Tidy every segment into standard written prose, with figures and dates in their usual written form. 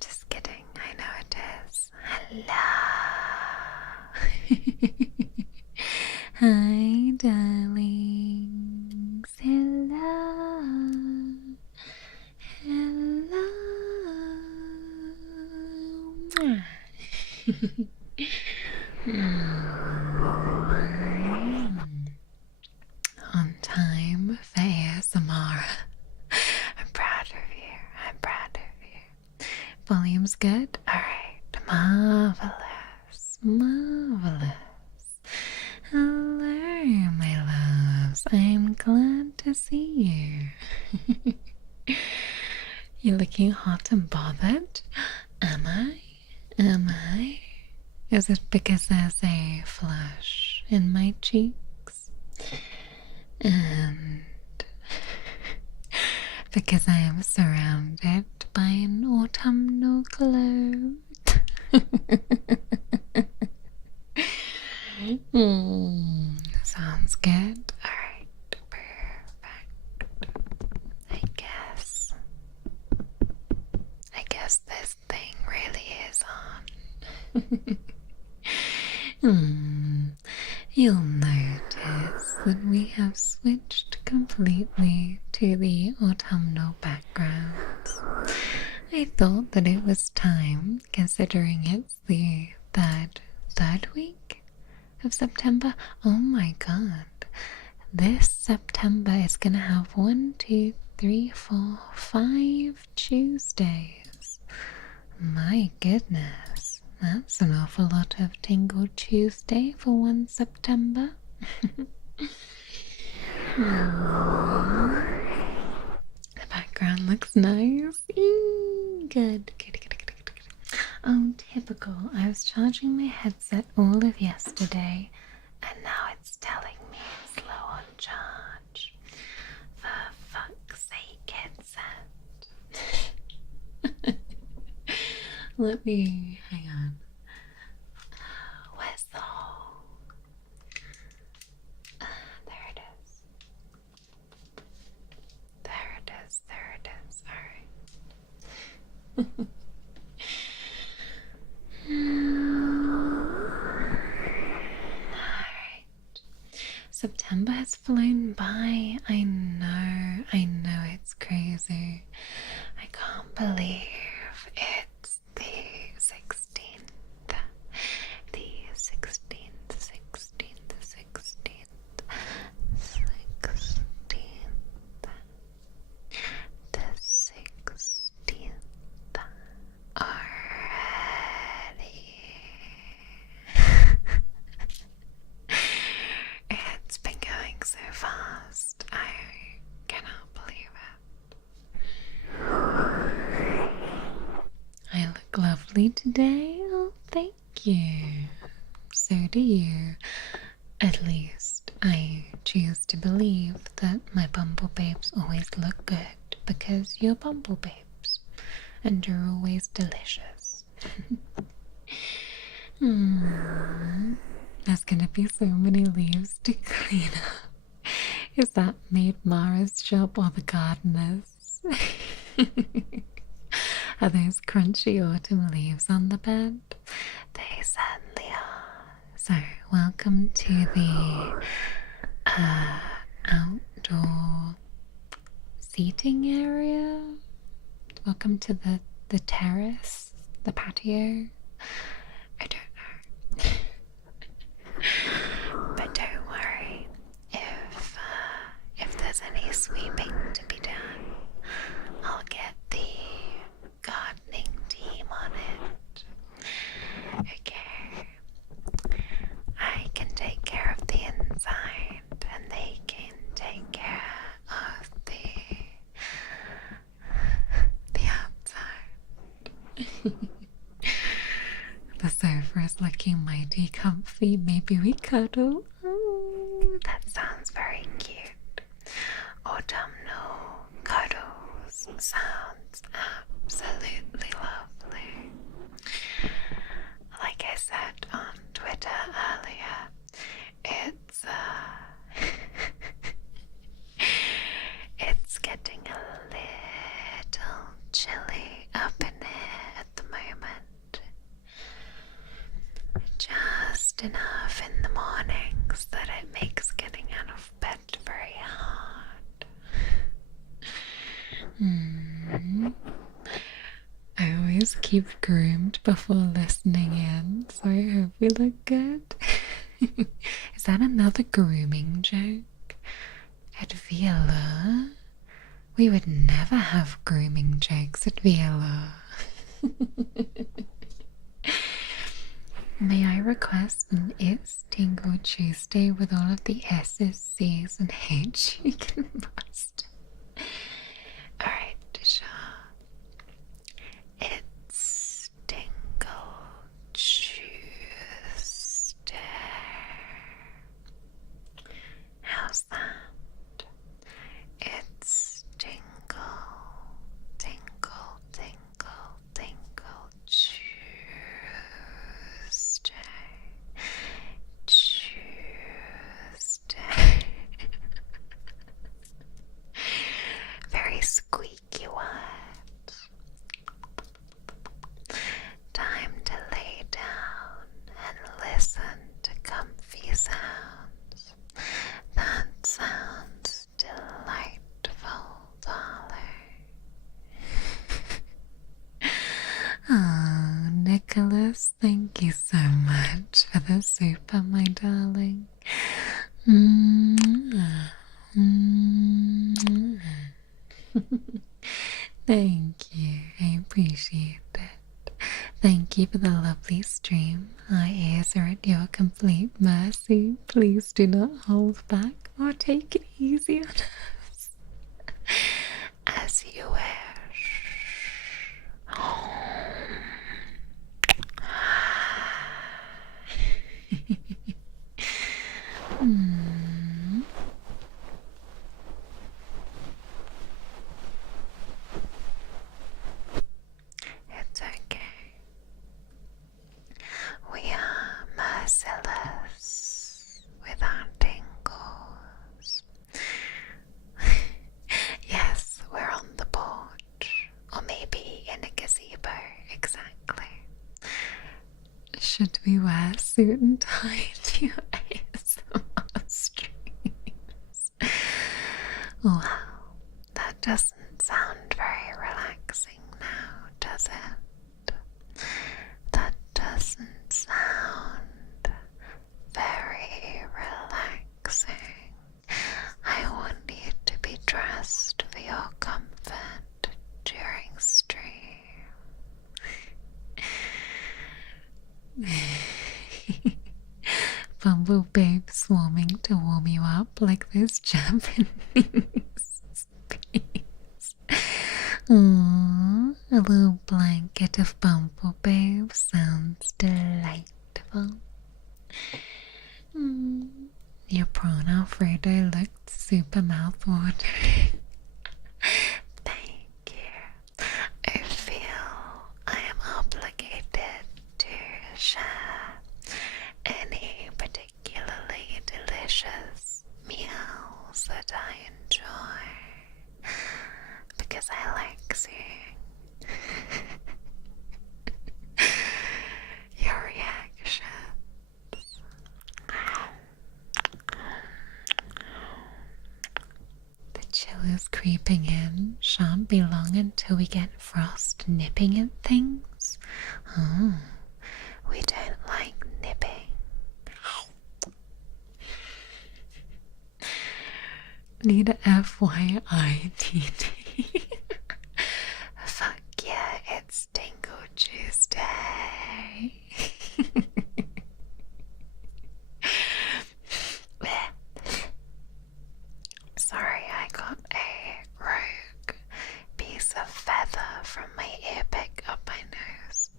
Just kidding, I know it is. Hello. Hi, darlings. Hello. Hello. On time for ASMR. I'm proud of you. I'm proud of you. Volume's good? Alright. Marvelous. Marvelous. Hello, my loves. I'm glad to see you. You're looking hot and bothered? Am I? Am I? Is it because there's a flush in my cheeks? And because I am surrounded by an autumnal glow. Sounds good. Alright, perfect. I guess this thing really is on. You'll notice that we have switched completely to the autumnal backgrounds. I thought that it was time, considering it's the third week of September. Oh my god. This September is gonna have 1, 2, 3, 4, 5 Tuesdays. My goodness. That's an awful lot of Tingle Tuesday for 1 September. The background looks nice. Good. Oh, typical. I was charging my headset all of yesterday, and now it's telling me it's low on charge. For fuck's sake, headset. Let me hang on. Where's the hole? There it is. There it is. Alright. Alright. September has flown by. I know it's crazy. I can't believe it's the 16th. The 16th. The 16th already. It's been going so fast. I cannot believe it. I look lovely today. Oh, thank you. So do you. At least I choose to believe that my bumble babes always look good because you're bumble babes and you're always delicious. There's gonna be so many leaves to clean up. Is that Maid Mara's job or the gardener's? Are those crunchy autumn leaves on the bed? They certainly are. So, welcome to the outdoor seating area. Welcome to the terrace, the patio. I don't know. But don't worry, if there's any sweeping to be done, I'll get the gardening team on it. Okay. I can take care of the inside and they can take care of the outside. The sofa is looking mighty comfy. Maybe we cuddle. Oh, that sounds very cute. Autumnal cuddles sounds absolutely lovely. Like I said on Twitter earlier, it's it's getting a little chilly enough in the mornings that it makes getting out of bed very hard. I always keep groomed before listening in, so I hope we look good. Is that another grooming joke? At VAllure? We would never have grooming jokes at VAllure. May I request an It's Tingle Tuesday with all of the S's, C's, and H you can bust? Alright, sure. It's Tingle Tuesday. How's that? It's Tingle, Tingle, Tingle, Tingle Tuesday. Tuesday. Very squeaky words. Time to lay down and listen to comfy sounds. That sounds delightful, darling. Oh, Nicholas, thank you so much for the super, my darling. Thank you, I appreciate it. Thank you for the lovely stream. Our ears are at your complete mercy. Please do not hold back or take it easy on us. As you wish. It's okay. We are merciless with our tingles. Yes, we're on the porch, or maybe in a gazebo, exactly. Should we wear suit and tie to your ASMR streams? Wow, that doesn't sound very relaxing now, does it? That doesn't sound very relaxing. I want you to be dressed for your comfort during stream. Bumble babe swarming to warm you up like those Japanese bees. Aww, a little blanket of bumble babe sounds delightful. Your prawn Alfredo looked super mouth-watering. Thank you. I feel I am obligated to share any particularly delicious meals that I enjoy because I like seeing your reactions. The chill is creeping in. Shan't be long until we get frost nipping at things. Oh, we don't like nipping. Need a FYITT. Fuck yeah, it's Tingle Tuesday. Sorry, I got a rogue piece of feather from my earpick up my nose.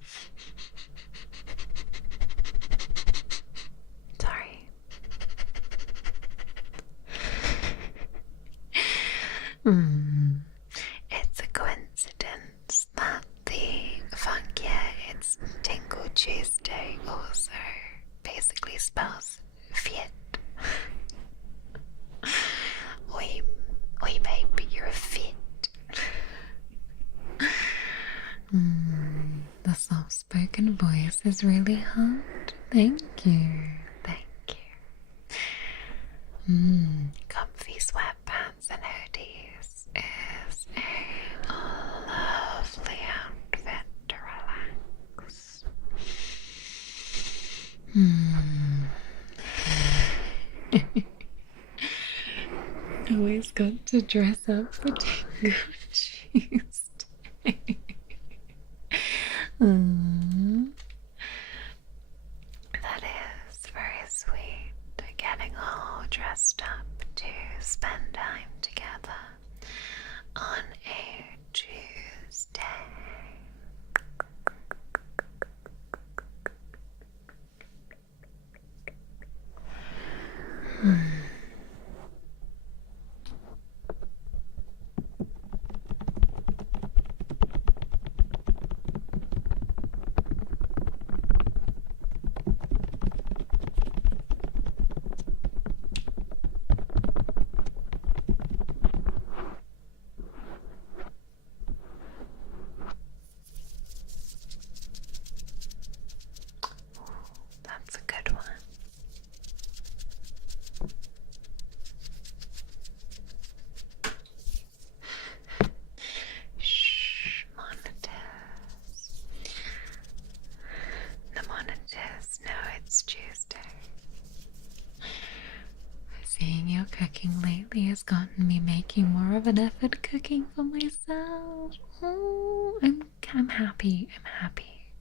Sorry. It's a coincidence that the fuck yeah, it's Tingle Tuesday also basically spells fit. Oi baby, you're fit. The soft-spoken voice is really hard. Thank you. Thank you. Comfy sweatpants and hoodies is a lovely outfit to relax. Always got to dress up for Tingle Tuesday. That is very sweet. Getting all dressed up to spend time together on a Tuesday. That's a good one. Shh, monitors. The monitors know it's Tuesday. Seeing your cooking lately has gotten me making more of an effort cooking for myself. Oh, I'm happy. I'm happy.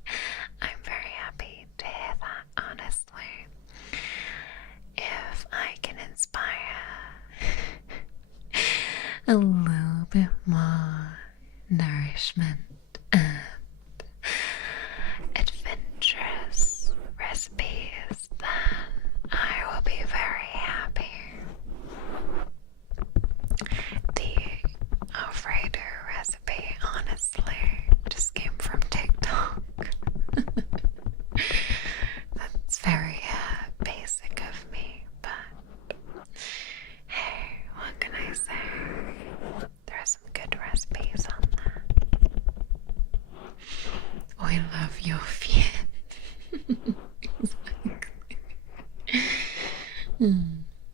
I'm very happy to hear that, honestly. If I can inspire a little bit more nourishment and adventurous recipes, then I will be very happy. The Alfredo recipe, honestly, just came from TikTok. That's very basic of me, but hey, what can I say? There are some good recipes on there. Oh, I love your feet.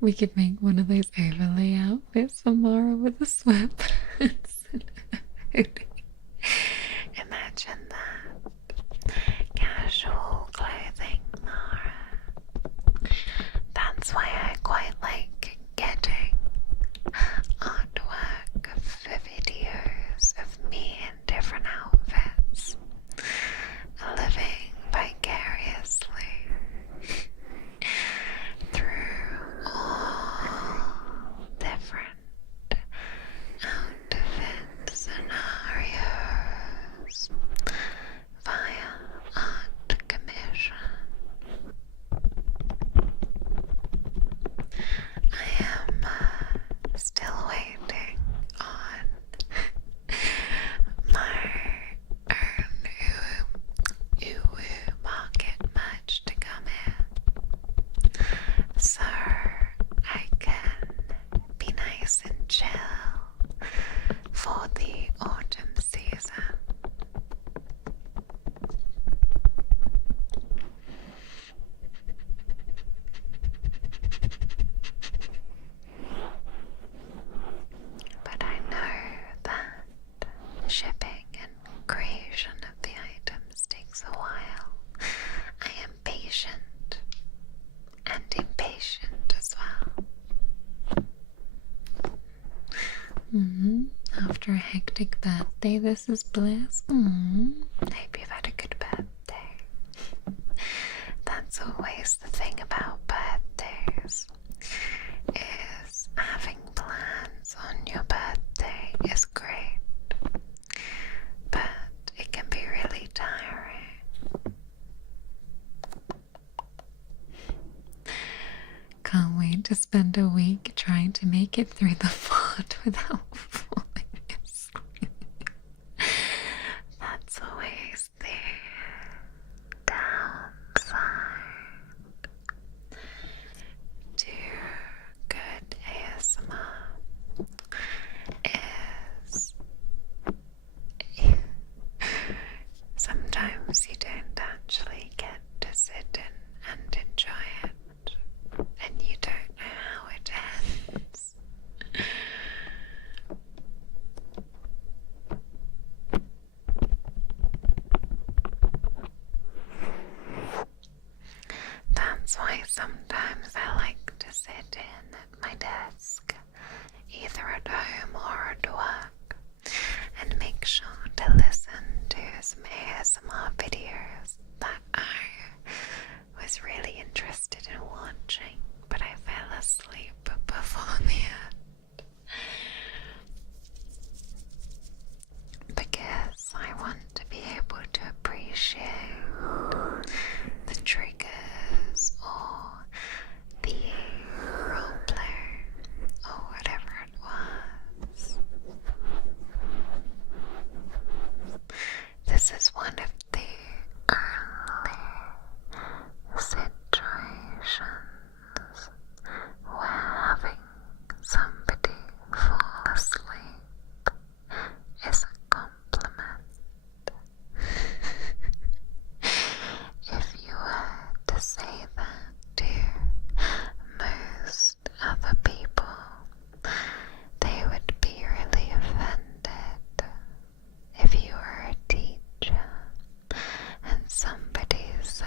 We could make one of those overlay outfits for Mara with a sweatpants and a hoodie. Imagine that. Casual clothing, Mara. That's why I quite like getting artwork for videos of me in different outfits, living vicariously through all different outfit scenarios via art commission. I am still waiting on my own Uwu market merch to come in, so I can be nice and chill for the autumn season. But I know that shipping and creation of the items takes a while. I am patient and impatient as well. After a hectic birthday, this is bliss. Hope you've had a good birthday. That's always the thing about birthdays, is having plans on your birthday is great, but it can be really tiring. Can't wait to spend a week trying to make it through the pod without falling asleep. That's always the downside to good ASMR, is sometimes you don't actually get to sit in enjoy it, and you don't know how it ends. That's why sometimes I like to sit in at my desk, either at home or at work, and make sure to listen to some ASMR videos that I was really interested in watching, but I fell asleep before the end. Because I want to be able to appreciate the triggers or the roleplay or whatever it was. This is one of the only situations where having somebody fall asleep is a compliment. If you were to say that to most other people, they would be really offended. If you were a teacher and somebody said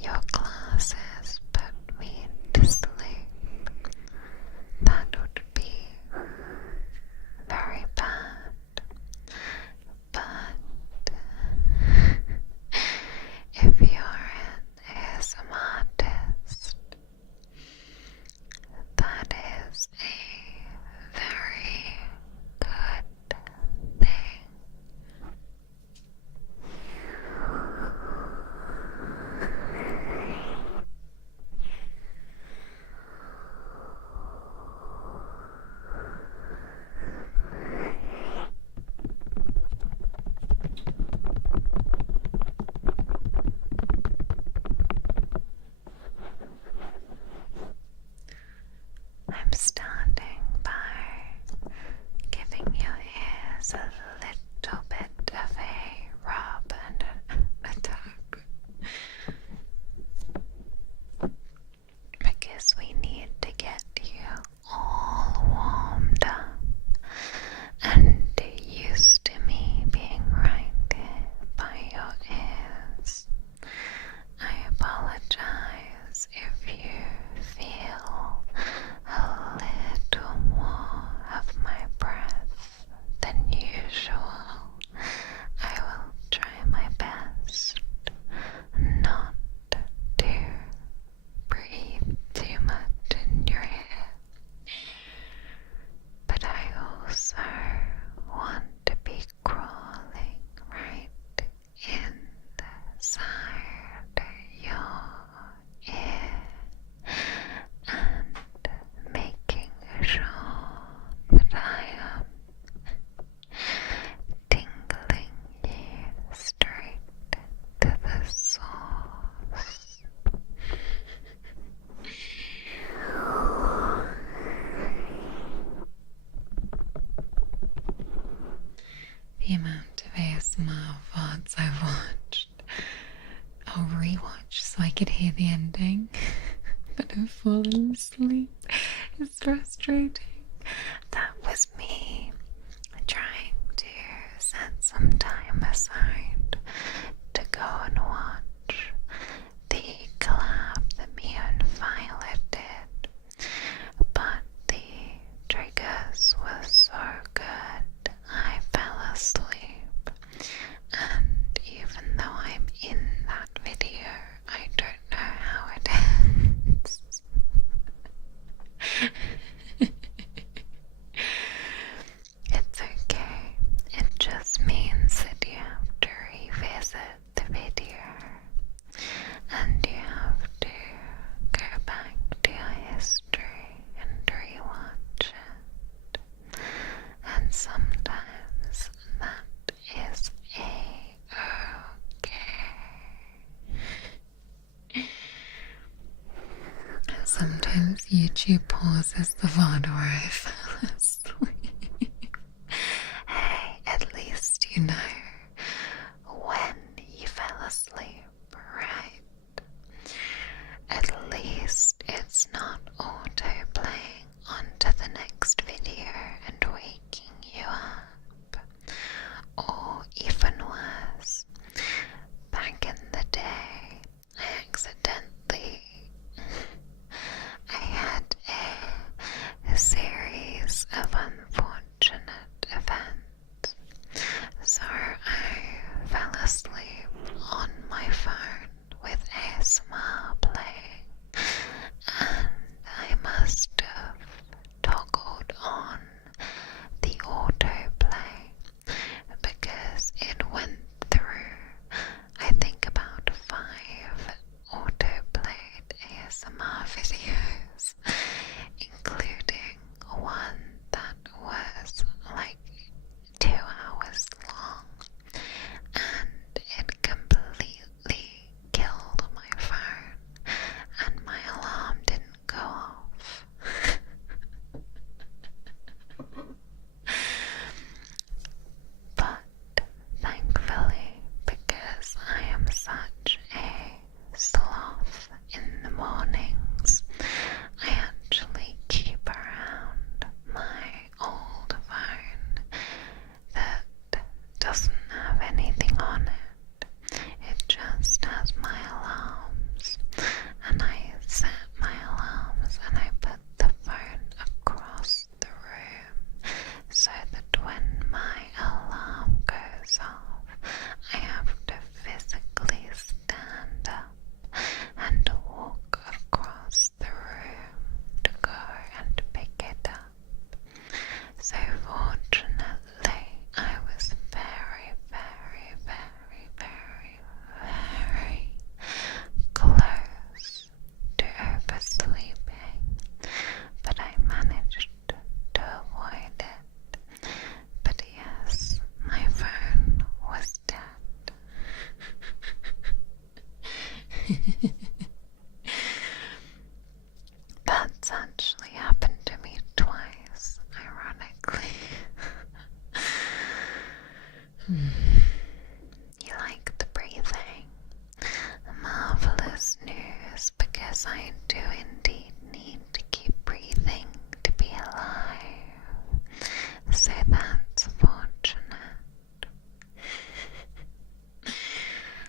your classes put me to sleep, that would be very bad. But if you're an ASMR artist, that is a very good thing. I'm starting by giving your ears a little bit of a rub and a tug, because we need to get you all warmed up and used to me being right here by your ears. I apologize if you feel a little more of my breath than usual. I will try my best not to breathe too much in your ear, but I also want to be crawling right inside your ear and making sure that I am tingling you straight to the source. The amount of ASMR VODs I've watched, I'll rewatch so I could hear the ending, but I've fallen asleep. It's frustrating. That was me trying to set some time aside to go and watch the collab that me and Violet did, but the triggers were so good I fell asleep, and even though I'm in that video, I don't know how it ends. It's okay. It just means that you have to revisit the video and you have to go back to your history and rewatch it. And sometimes that is okay. Sometimes YouTube pauses the VOD where I fell asleep. Hey, at least you know when you fell asleep, right? That's actually happened to me twice, ironically. You like the breathing? Marvelous news, because I do indeed need to keep breathing to be alive. So that's fortunate.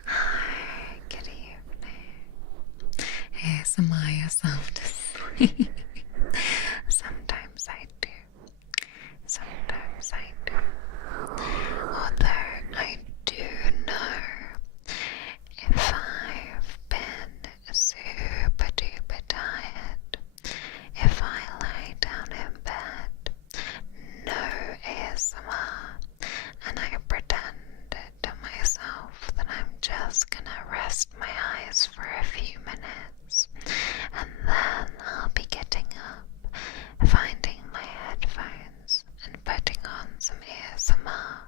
Hi, good evening. ASMR yourself to sleep. Sometimes I do. Sometimes I do. Although I do know if I've been super duper tired, if I lie down in bed, no ASMR, and I pretend to myself that I'm just gonna rest my eyes for a few minutes, and then I'll be getting up, finding my headphones and putting on some ASMR,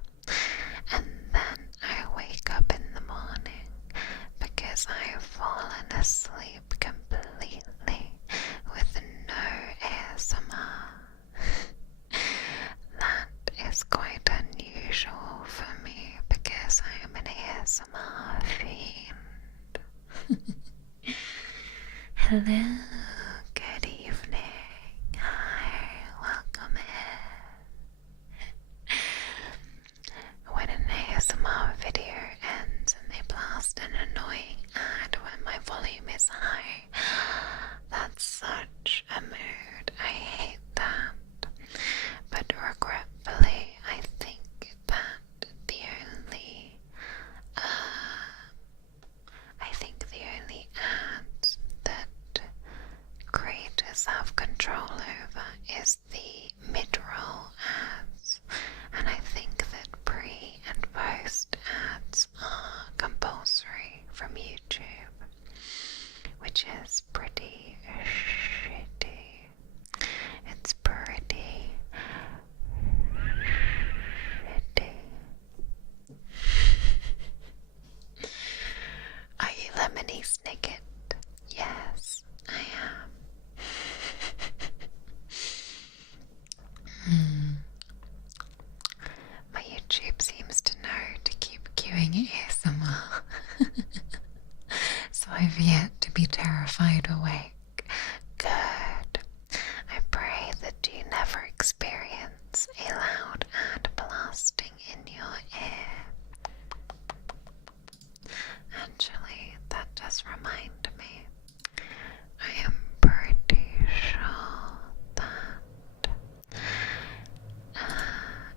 and then I wake up in the morning because I have fallen asleep completely with no ASMR. That is quite unusual for me because I am an ASMR fiend. Hello, good evening. Hi, welcome in. When an ASMR video ends and they blast an annoying ad when my volume is high, that's such a mood. I hate that. But regretfully, I think that the only ads that creators have control over is the mid-roll ads, and I think that pre and post ads are compulsory from YouTube, which is pretty shitty. It's pretty shitty. Are you Lemony Snicket? Yes, I am. My YouTube seems to know to keep queuing ASMR. So I've yet to be terrified awake. Good. I pray that you never experience a loud ad blasting in your ear. Actually, that does remind me. I am pretty sure that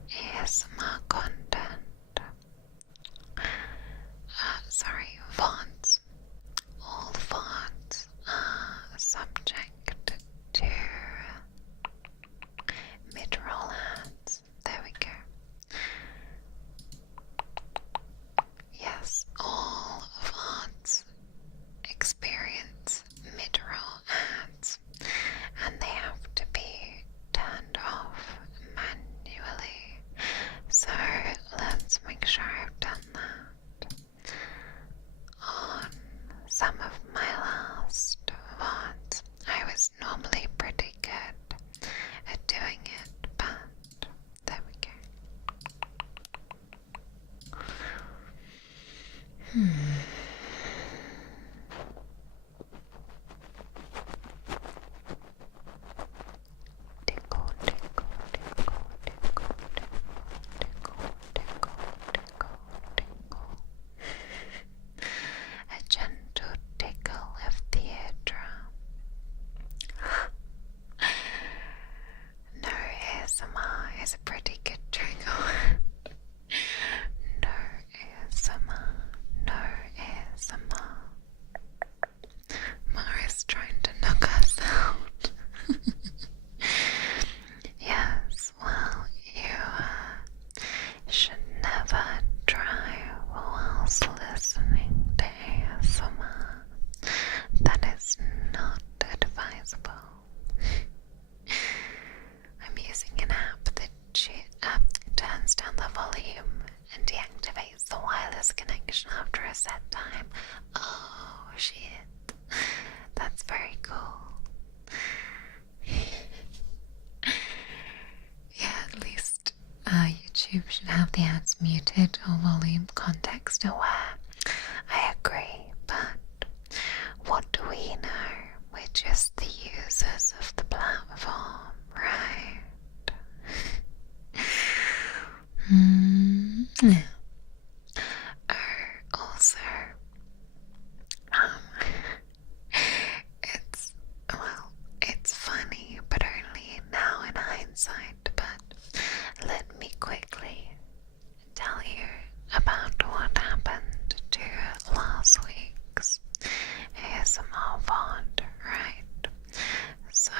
ASMR content, VODs, all VODs are subject to mid-roll ads. There we go. Yes, all VODs experience mid-roll ads, and they have to be turned off manually. So let's make sure I've done that. On some of my last VODs, I was normally pretty good at doing it, but there we go. Tickle, tickle, tickle, tickle, tickle, tickle, tickle, tickle. A gentle tickle of the eardrum. No ASMR is a pretty good trigger. No ASMR, no wireless connection after a set time. Oh shit, that's very cool. Yeah, at least YouTube should have the ads muted or volume context aware. I agree, but what do we know? We're just the users of the platform, right? Also, it's funny, but only now in hindsight, but let me quickly tell you about what happened to last week's ASMR VOD, right? So,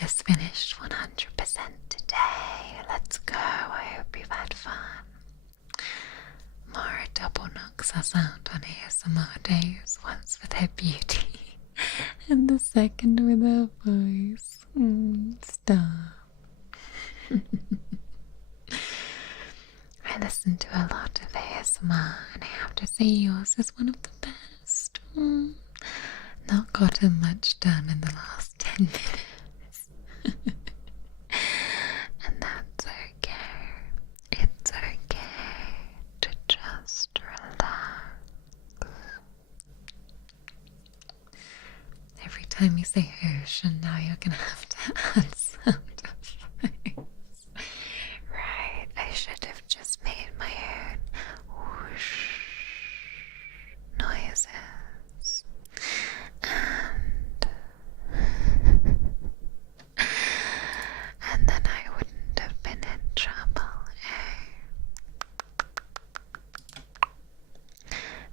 just finished 100% today. Let's go. I hope you've had fun. Mara double knocks us out on ASMR days, once with her beauty and the second with her voice. Stop. I listen to a lot of ASMR and I have to say yours is one of the best. Not gotten much done in the last 10 minutes. And that's okay. It's okay to just relax. Every time you say ocean, now you're gonna have to add sound effects. Right, I should have just made my own whoosh noises. And then I wouldn't have been in trouble,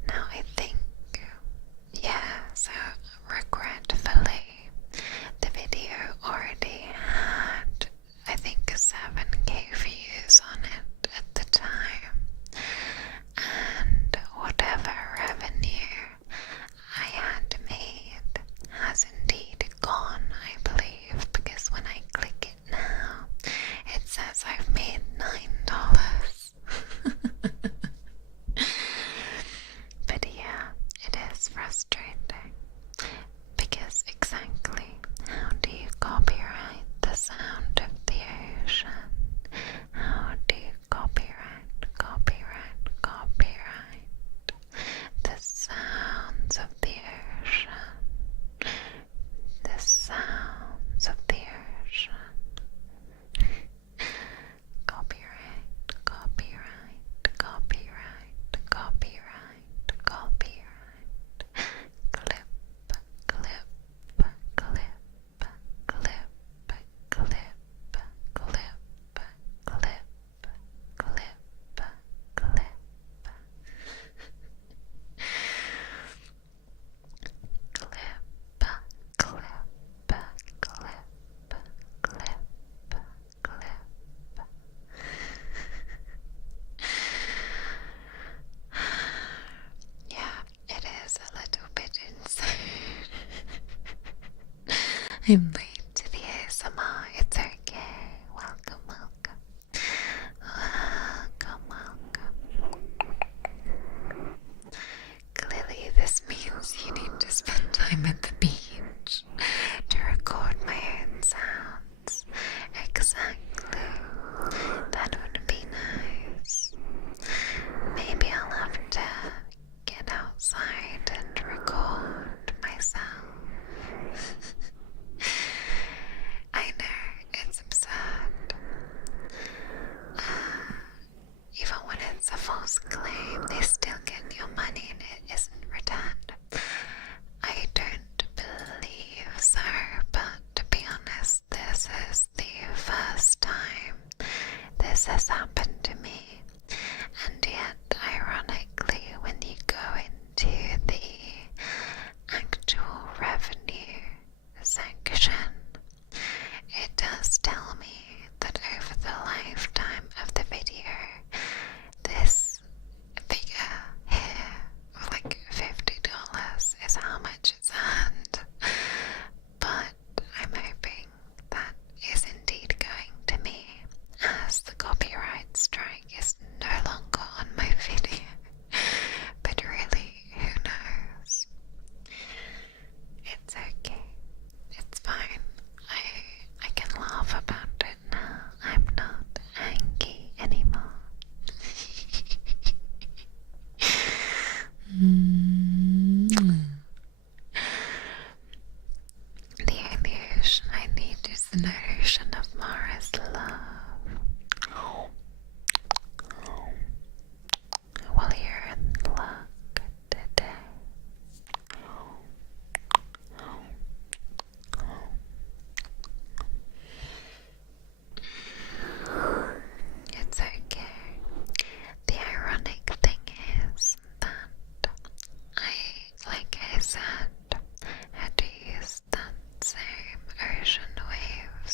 Now I think, so regretfully, the video already had, I think, 7k views on it at the time, and whatever revenue I had made has indeed gone, I believe, because when I click it now, it says I've made $9. But yeah, it is frustrating, because exactly how do you copyright the sound of the ocean? How do you copyright the sounds of the ocean? The sounds of the ocean. Copyright. I'm late to the ASMR, it's okay. Welcome. Clearly this means you need to spend time at the beach to record my own sounds. Exactly. That would be nice. Maybe I'll have to get outside and record myself. I know, it's absurd. Even when it's a false claim, they still get your money and it isn't returned. I don't believe so, but to be honest, this is the first time this has happened to me. And yet, ironically, when you go into the actual revenue section, it does tell me that over the lifetime of the video, this figure here of like $50 is how much it's earned. But I'm hoping that is indeed going to me, as the copyright strike is no longer on my video. But really, who knows? It's okay. It's fine. I can laugh about it now. I'm not angry anymore. The only ocean I need is an ocean of Mara's love. Well, you're in luck today. It's okay. The ironic thing is that like I said, had to use that same ocean wave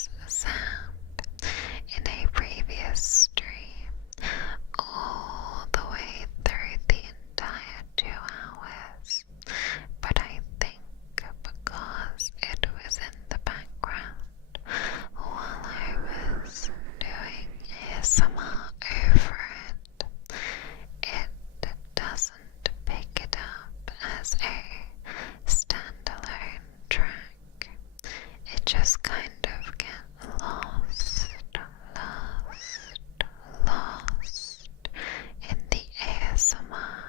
just kind of get lost in the ASMR.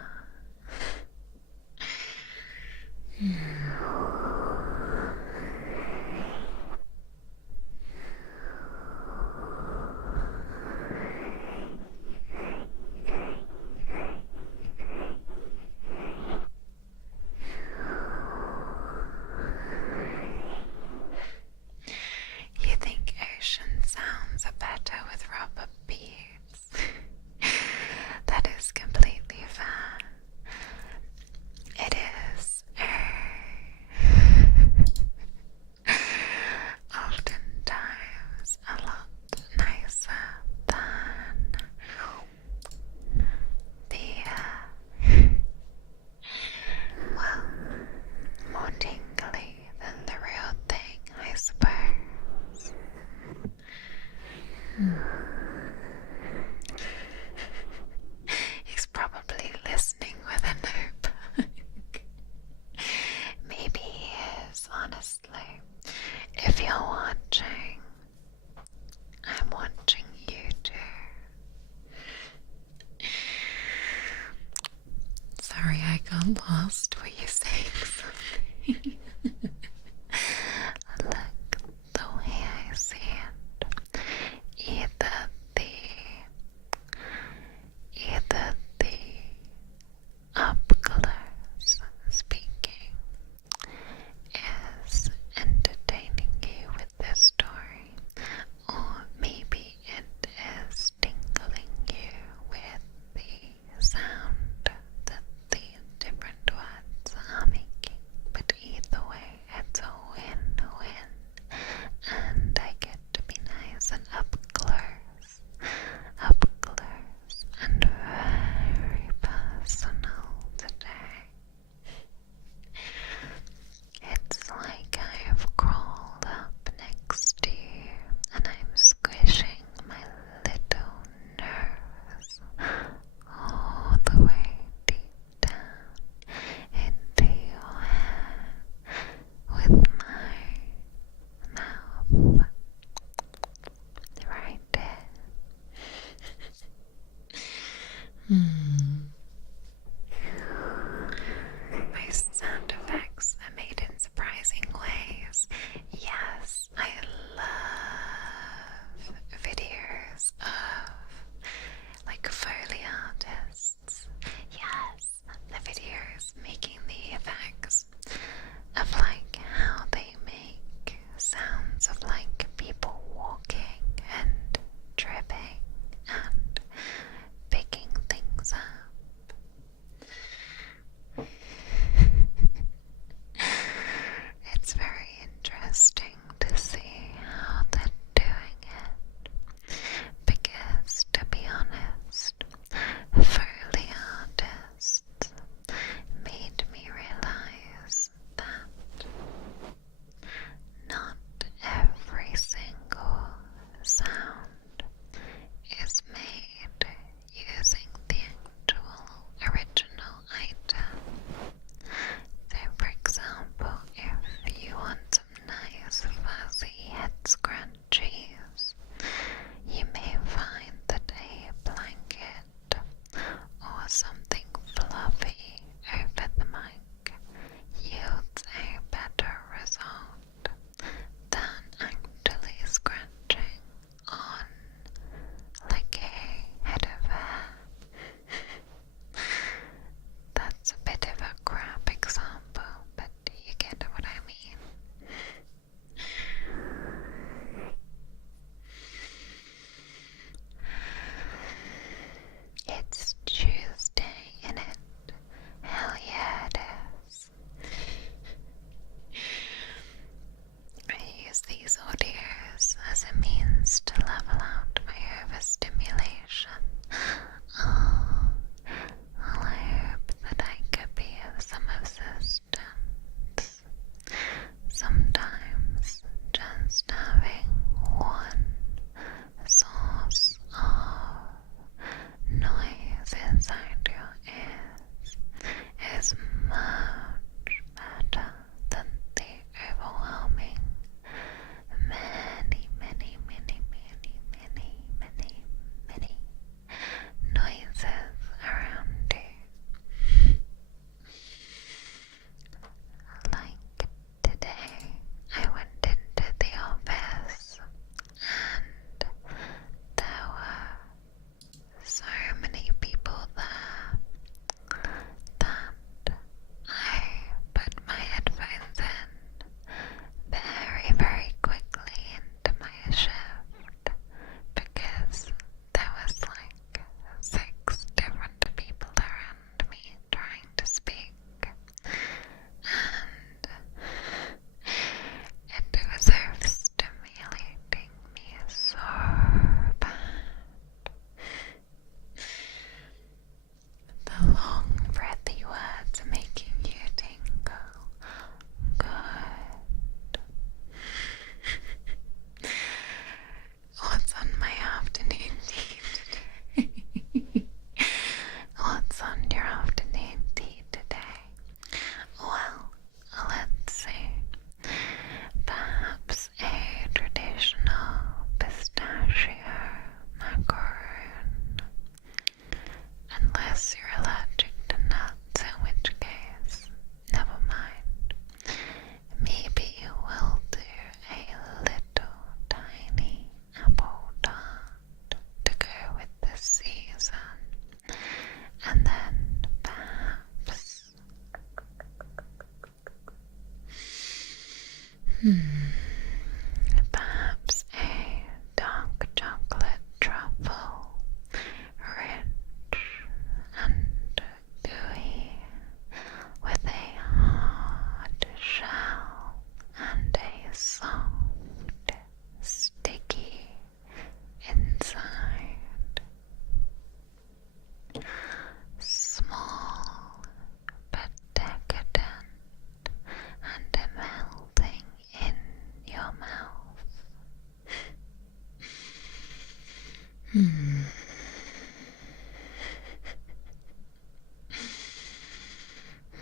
Hmm.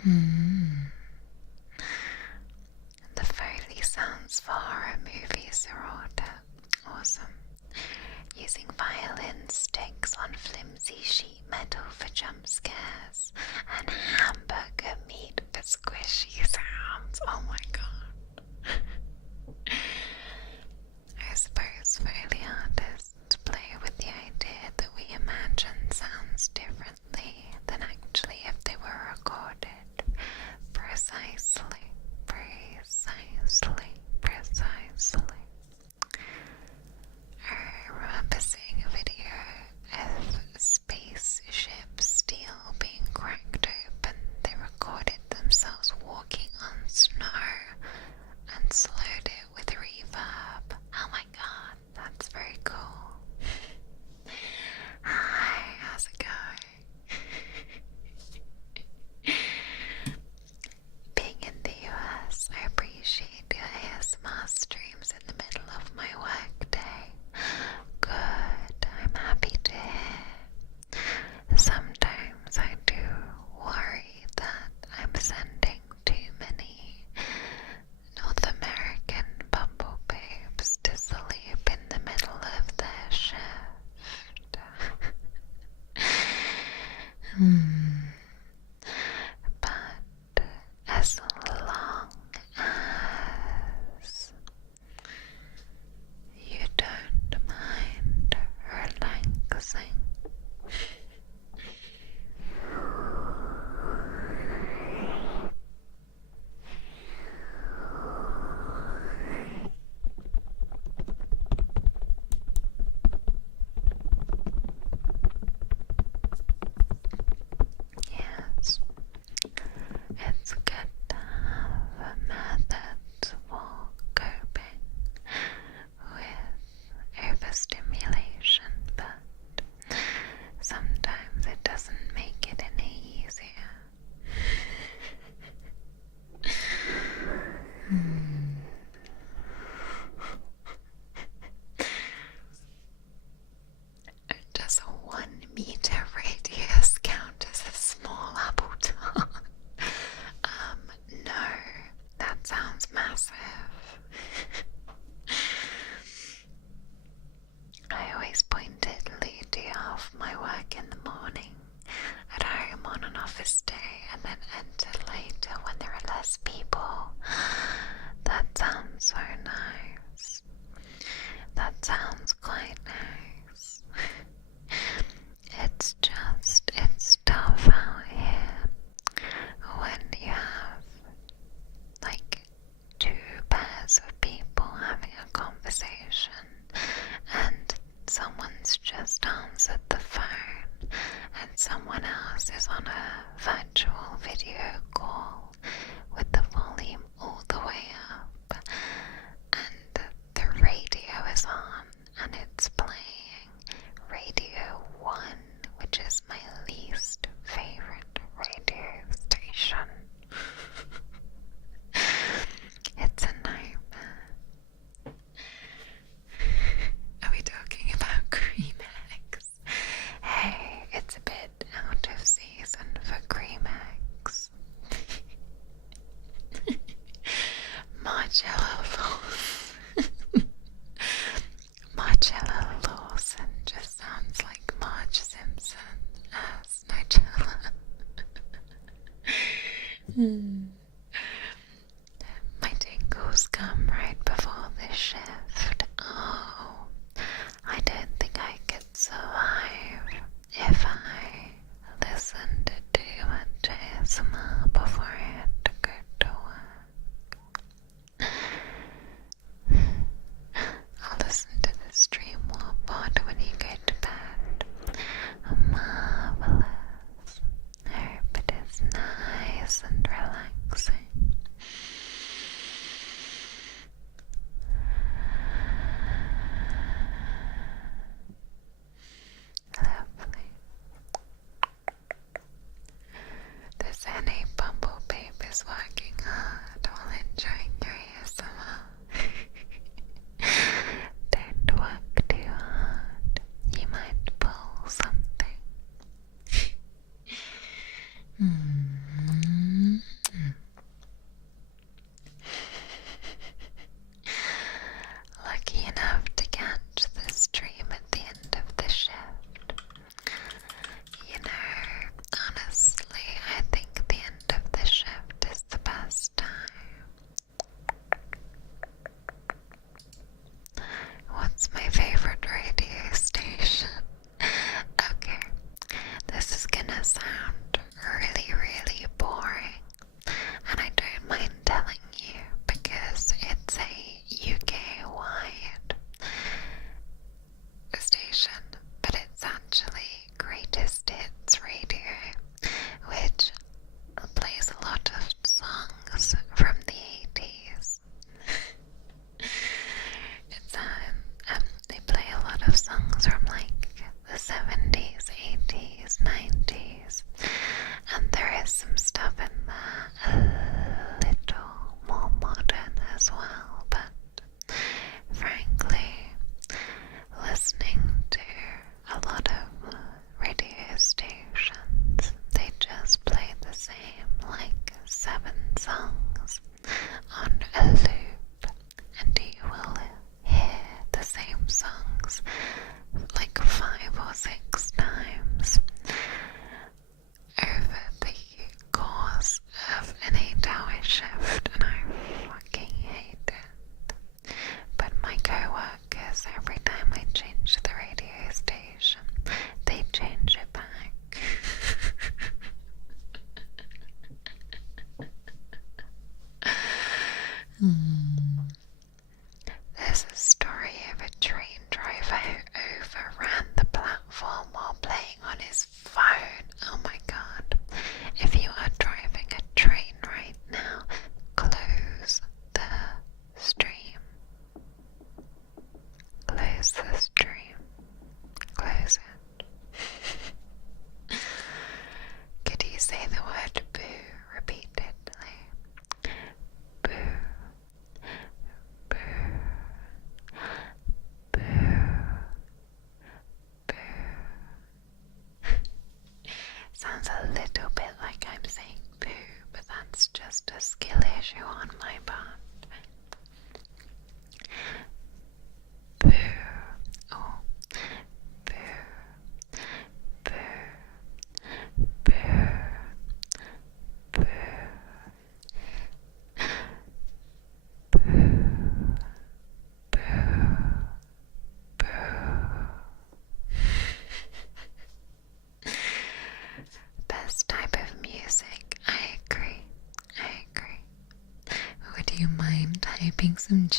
Hmm. The Foley sounds for horror movies are awesome. Using violin sticks on flimsy sheet metal for jump scares, and hamburger meat for squishy sounds. Oh my god. I suppose Foley artists play with the idea that we imagine sounds differently than actually if they were recorded. Precisely. I remember seeing a video of a spaceship steel being cracked open. They recorded themselves walking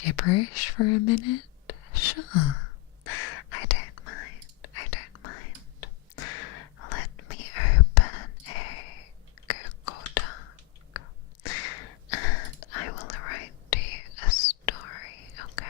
gibberish for a minute? Sure. I don't mind. I don't mind. Let me open a Google Doc and I will write to you a story, okay?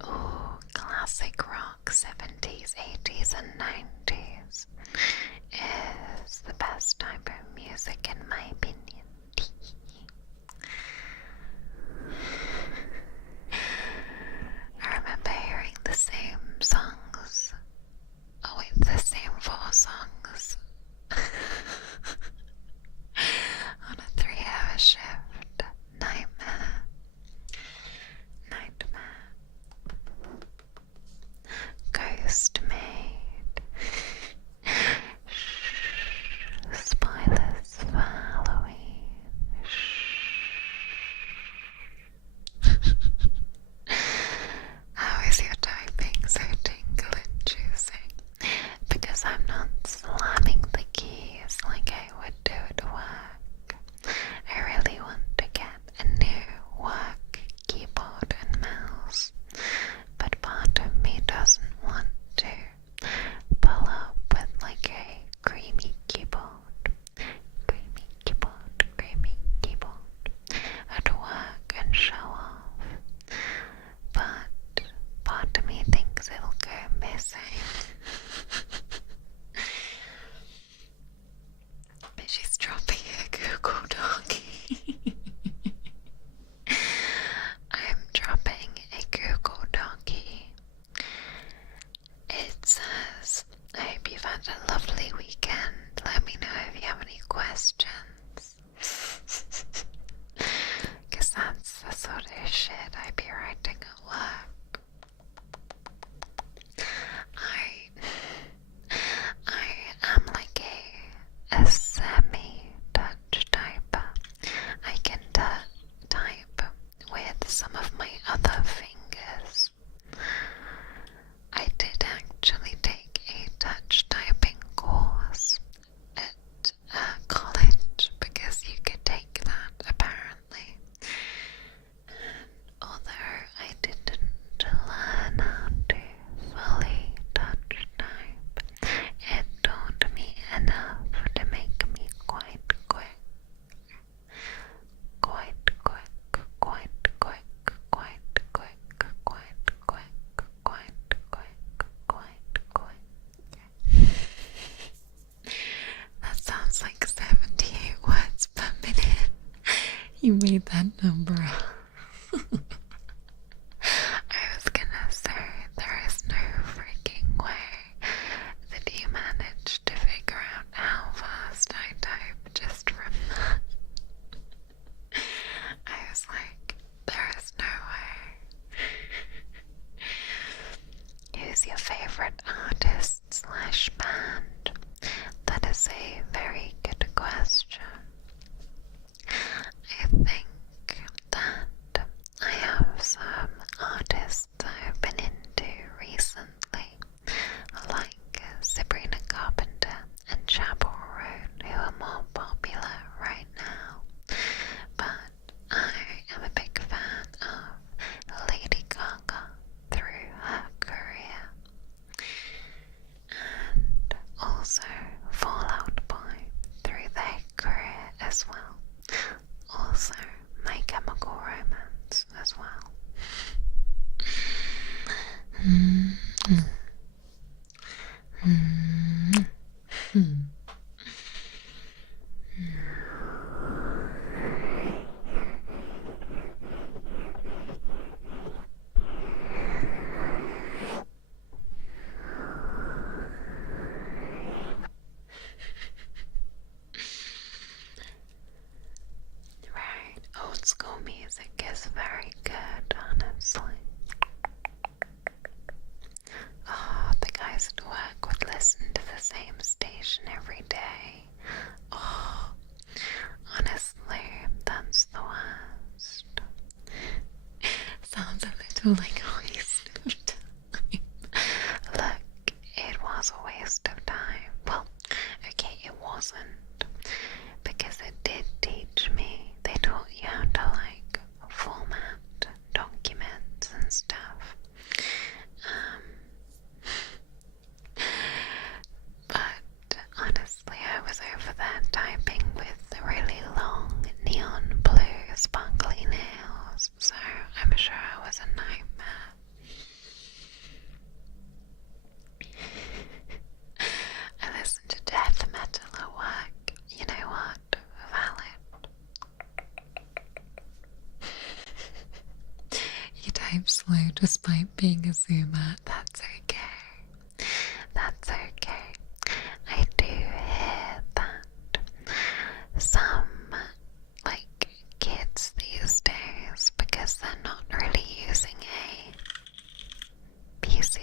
Oh, classic rock 70s, 80s, and 90s is the best type of music in my opinion. I remember hearing the same songs. Oh wait, the same 4 songs on a 3-hour shift. Nightmare. Ghost Maid. Spoilers for Halloween. How is your typing so tingle-inducing? Because I'm not slamming the keys like I would do at work. I really want to get a new work keyboard and mouse, but part of me doesn't want to pull up with like a creamy keyboard at work and show off. But part of me thinks it'll go missing. But she's dropping a Google Doc. I'm dropping a Google Docky. It says, I hope you've had a lovely weekend. Let me know if you have any questions. Because that's the sort of shit I'd be writing at work. I am like a semi-touch typer. I can type with some of my other fingers. I did actually take a touch typing course at college because you could take that apparently. And although I didn't learn how to fully touch type, it taught me enough to make me quite quick. That sounds like 78 words per minute. You made that number up. I was gonna say, there is no freaking way that you managed to figure out how fast I type just from that. I was like, there is no way. Who's your favorite artist / band? That is a very good question. I think that Right, old school music is very good, honestly. Oh, the guys at work would listen to the same station every day. Oh, honestly, that's the worst. Sounds a little like a waste of time. Look, it was a waste of time. Well, okay, it wasn't. Because it did teach me. They taught you how to, like, format documents and stuff. But honestly, I was over there typing with the really long neon blue sparkly nails, so I'm sure I was a nightmare. I listened to death metal at work. You know what? Valid. You type slow despite being a zoomer. That's okay. That's okay. I do hear that some, like, kids these days, because they're not really using a PC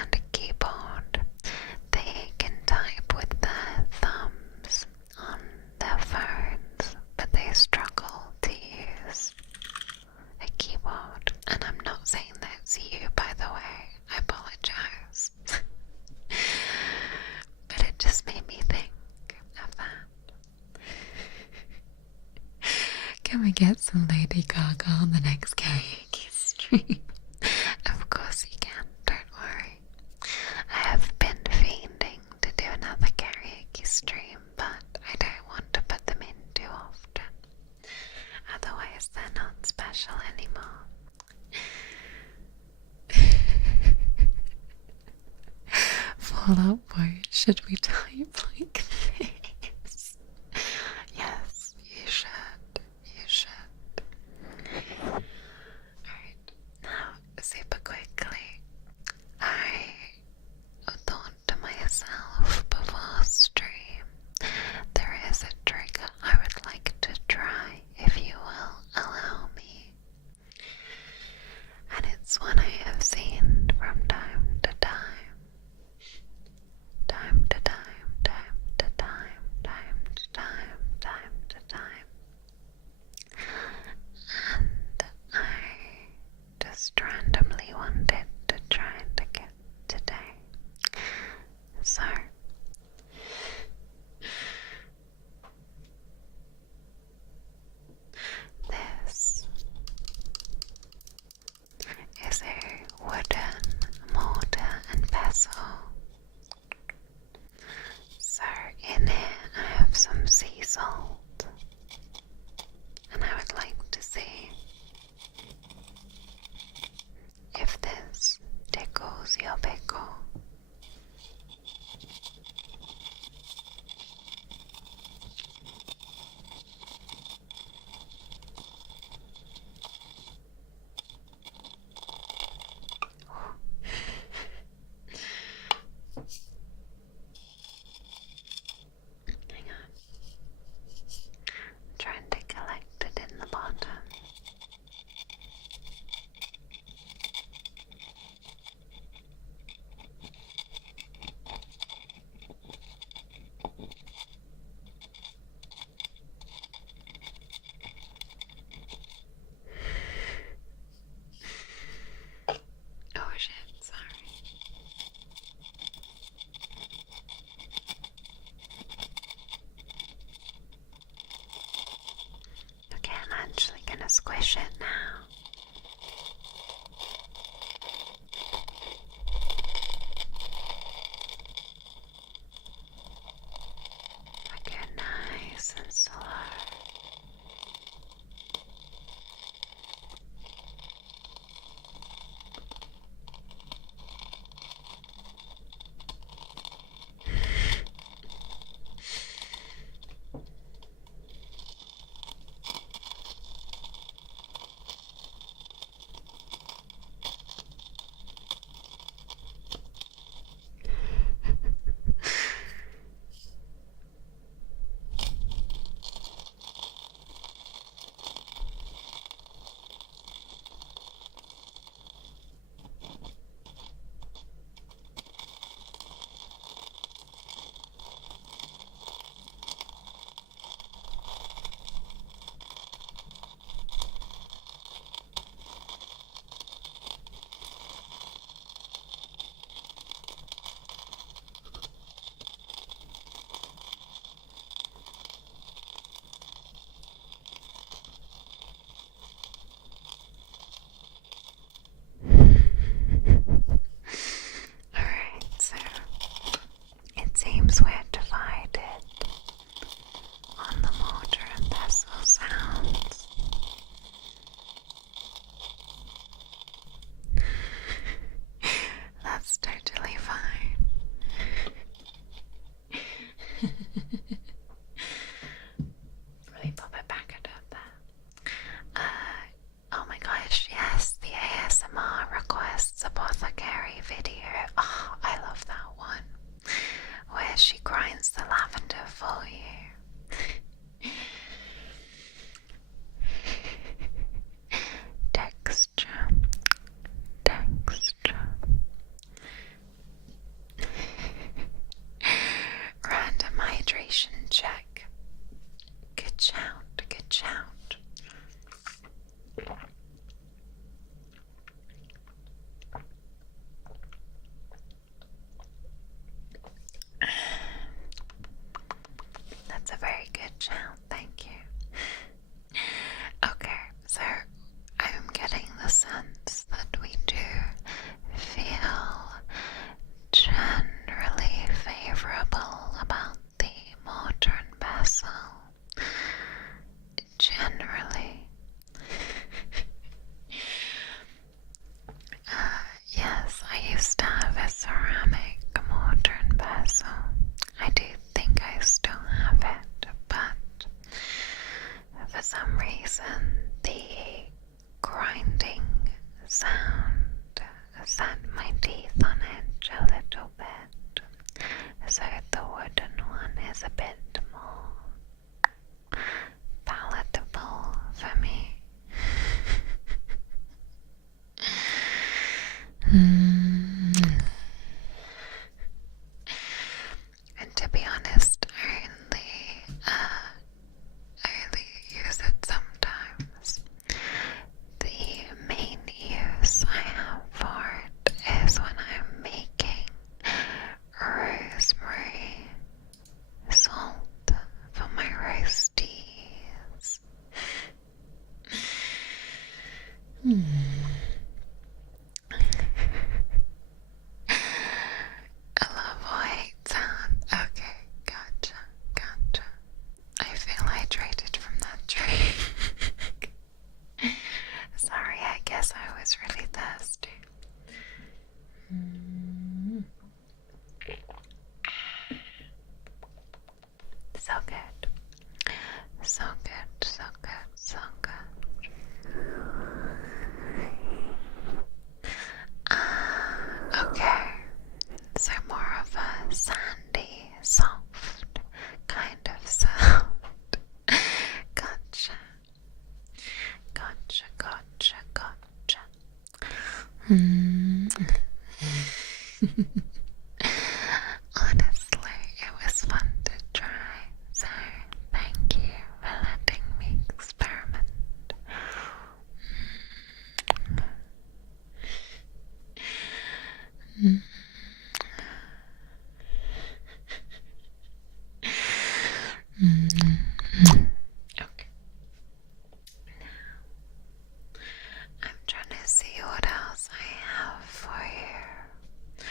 and a keyboard, they can type with their thumbs on their phones, but they struggle to use a keyboard. And I'm not saying that's you, by the way. I apologize. But it just made me think of that. Can we get some Lady Gaga on the next karaoke stream? Of course you can, don't worry. I have been fiending to do another karaoke stream, but I don't want to put them in too often. Otherwise they're not special anymore. Fallout Boy, should we type like this? Yes, you should. You should. Alright, now super quickly, I thought to myself before stream, there is a trigger I would like to try, if you will allow me. And it's one I have seen from time to time. Time to time, time to time, time to time, time to time. And I just randomly wanted to try and get today. So this is a wooden mortar and pestle. So in here I have some sea salt, and I would like to see if this tickles your pickle. Hang on. I'm trying to collect it in the bottom. Oh shit, sorry. Okay, I'm actually gonna squish it now. Okay, nice and slow. Let me pop it back at there. Oh my gosh, yes, the ASMR requests apothecary video. Oh, I love that one. Where she grinds the lavender for you. Texture. Random hydration check. Good shout, good shout. That's a very good shout, thank you. Okay, so I'm getting the sense that we do feel generally favorable about the mortar and pestle. Generally. Yes, I used to have a ceramic mortar and pestle. I do think I still have it, but for some reason the grinding sound set my teeth on edge a little bit, so the wooden one is a bit more palatable for me. And to be honest, I only use it sometimes. The main use I have for it is when I'm making rosemary salt for my roasties. I love white sound. Okay, gotcha. I feel hydrated from that drink. Sorry, I guess I was really thirsty. So good. So good, so good, so good. Okay, so more of a sandy, soft kind of sound. Gotcha. Honestly, it was fun to try, so thank you for letting me experiment. Okay. Now, I'm trying to see what else I have for you.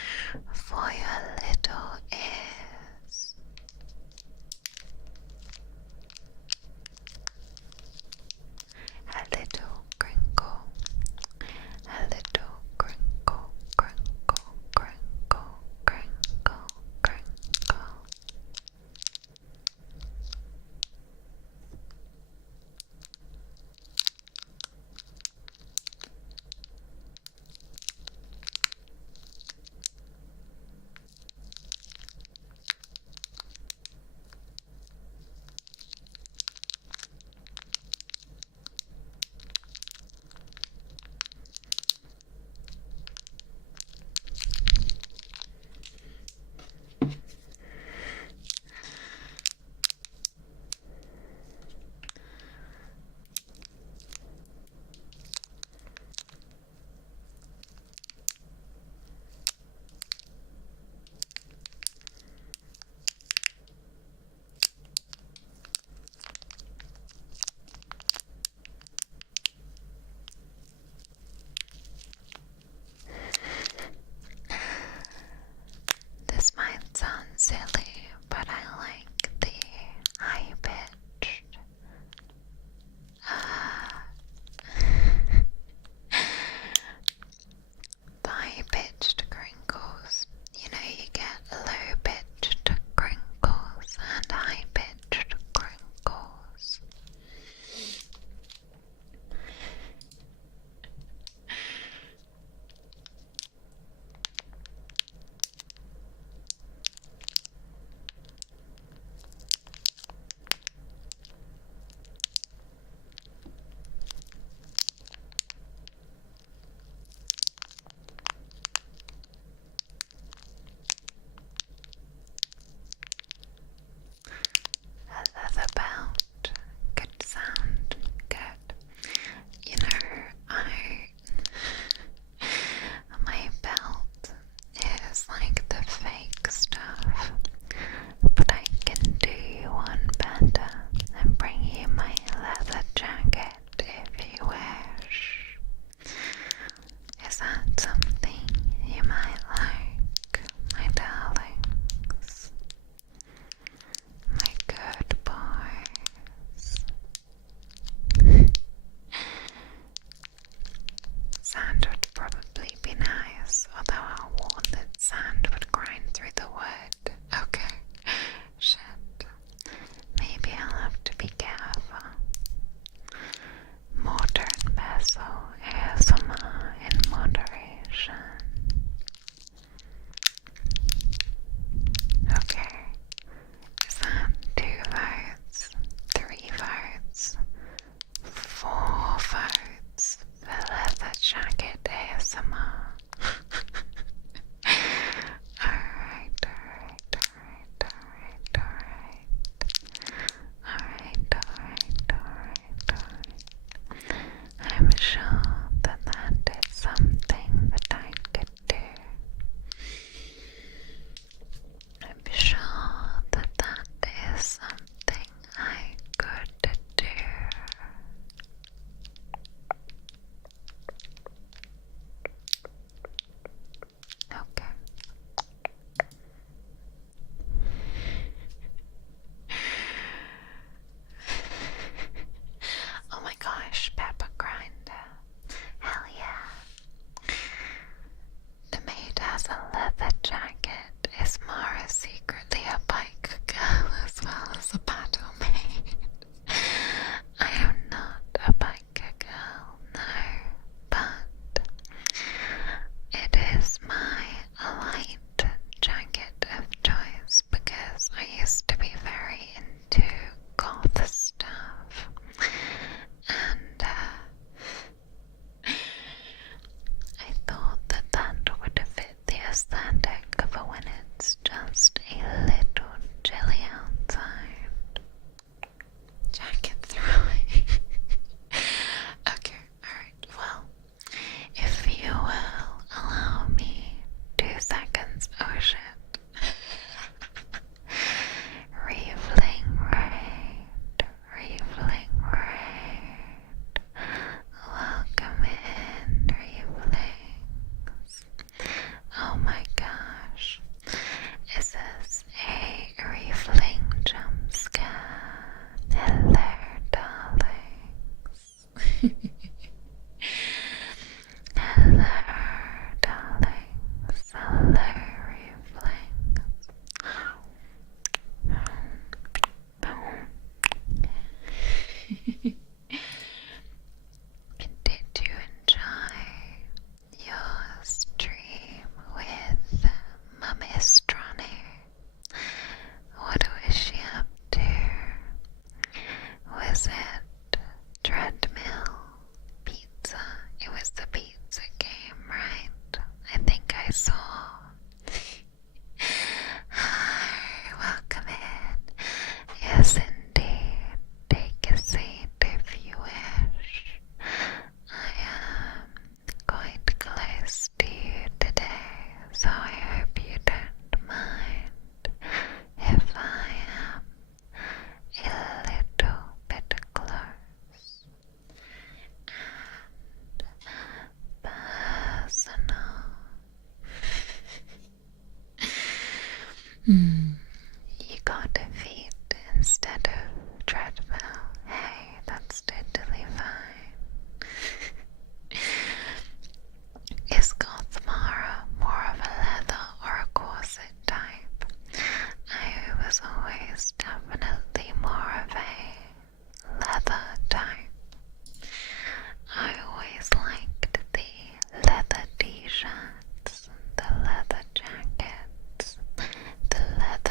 Yes, indeed. Take a seat if you wish. I am quite close to you today, so I hope you don't mind if I am a little bit close and personal. You got a feet instead of treadmill. Hey, that's totally fine. Is Gothmara more of a leather or a corset type? I was always definitely more of a leather type. I always liked the leather t-shirts, the leather jackets, the leather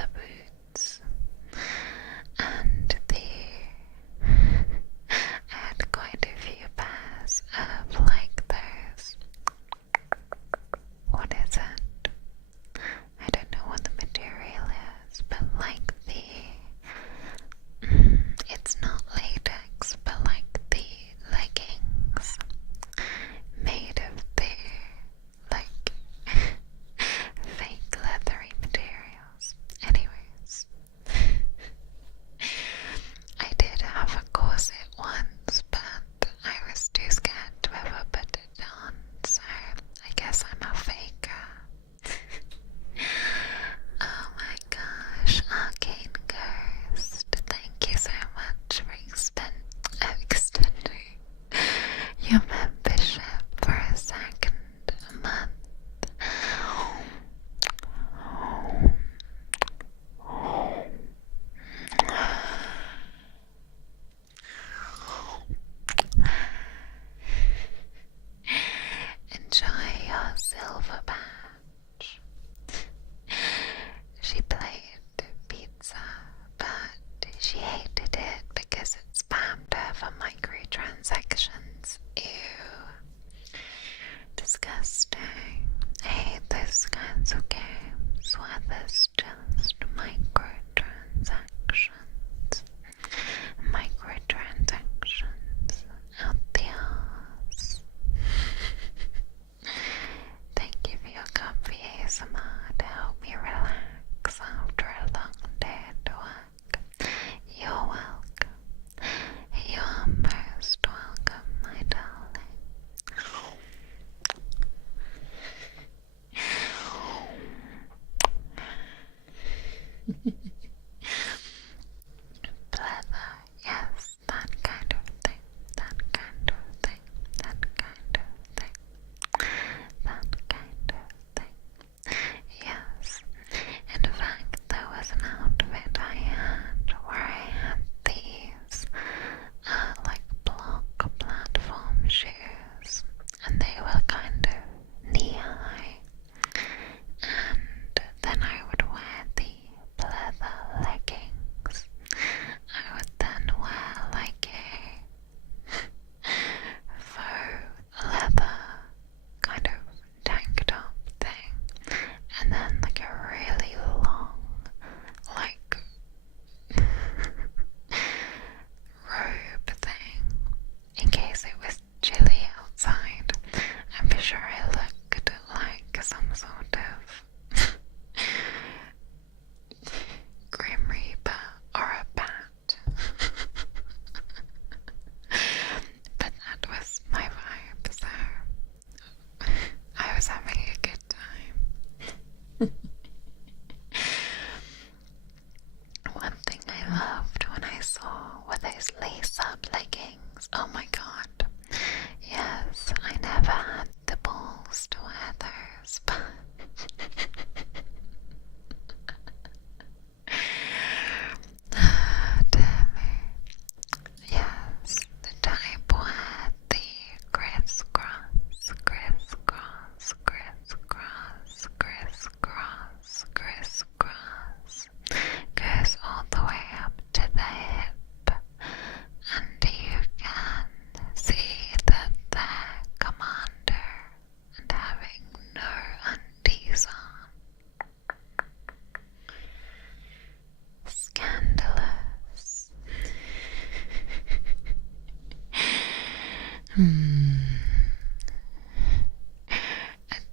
At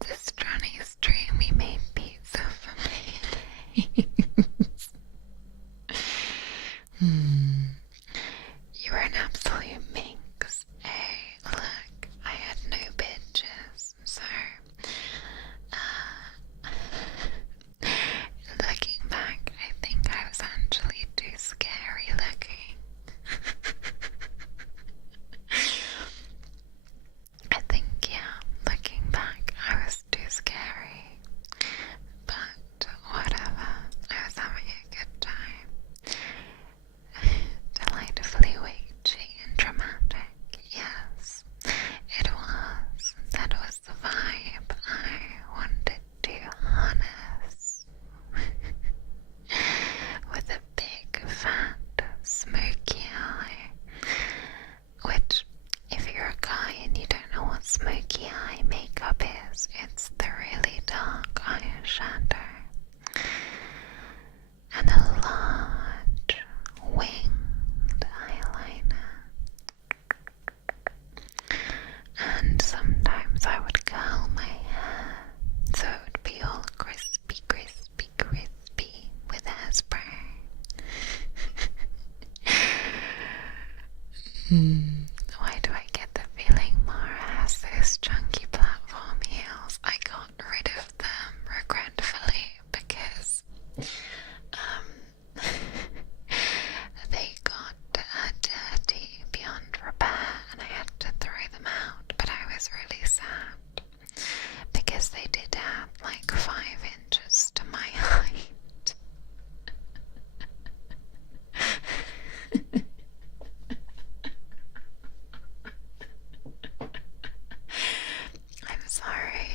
this Johnny stream, we made pizza for me. You were an absolute minx. Hey, look, I had no bitches, so looking back, I think I was actually too scary looking. I think, yeah, looking back, I was too scary. But whatever, I was having a good time. Delightfully witchy and dramatic, yes, it was. That was the vibe I wanted to harness. With a big, fat, smoky eye. Which, if you're a guy and you don't know what smoky eye makeup is, it's the really dark eyeshadow. And a large, winged eyeliner. And sometimes I would curl my hair so it would be all crispy, crispy, crispy with hairspray. Why do I get the feeling Mara has those chunky platform heels? I got rid of them regretfully because they got dirty beyond repair and I had to throw them out, but I was really sad because they did have like 5 inches to my height. I'm sorry,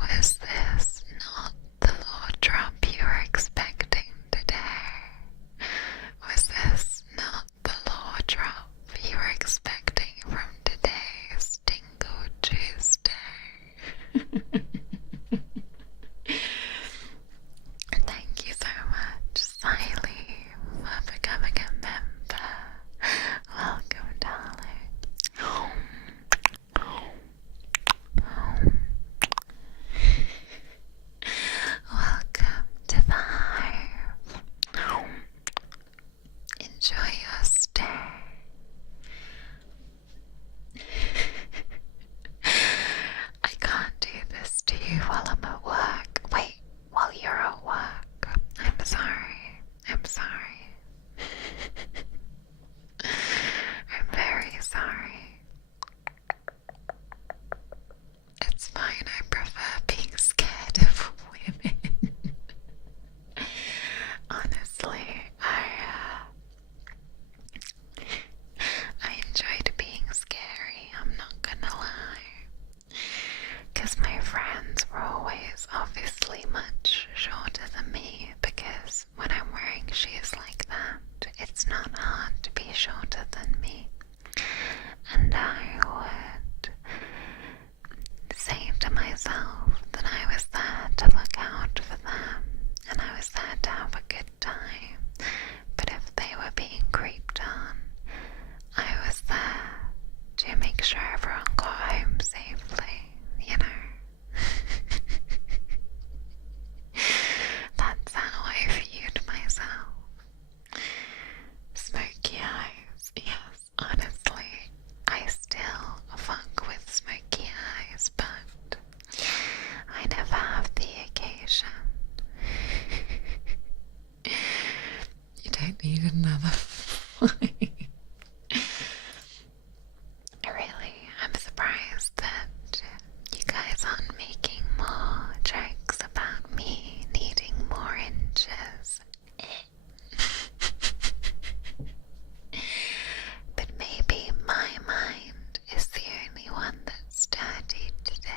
was this not the Lord drop you were expecting today? Was this not the Lord drop you were expecting from today's Tingle Tuesday? Thank you so much, Siley, for becoming a member. Welcome, darling. Welcome to the Hive. Enjoy your stay. I can't do this to you while I'm at work. Wait, while you're at work. I'm sorry. I'm sorry. I'm very sorry. It's fine, I prefer being scared of women. Honestly, I enjoyed being scary, I'm not gonna lie. Because my friends were always obviously much shorter than me, because when I'm wearing shoes like that, it's not hard to be shorter than me. And I would say to myself that I was there to look out for them and I was there to have a good time, but if they were being creeped on, I was there to make sure everyone got home safely, you know. That's how I viewed myself. Smoky eyes, yes, honestly, I still fuck with smoky eyes, but I never have the occasion. You don't need another fight. Really, I'm surprised that you guys aren't making more jokes about me needing more inches. But maybe my mind is the only one that's dirty today.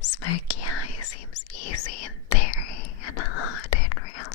Smoky eye seems easy in theory and hard in real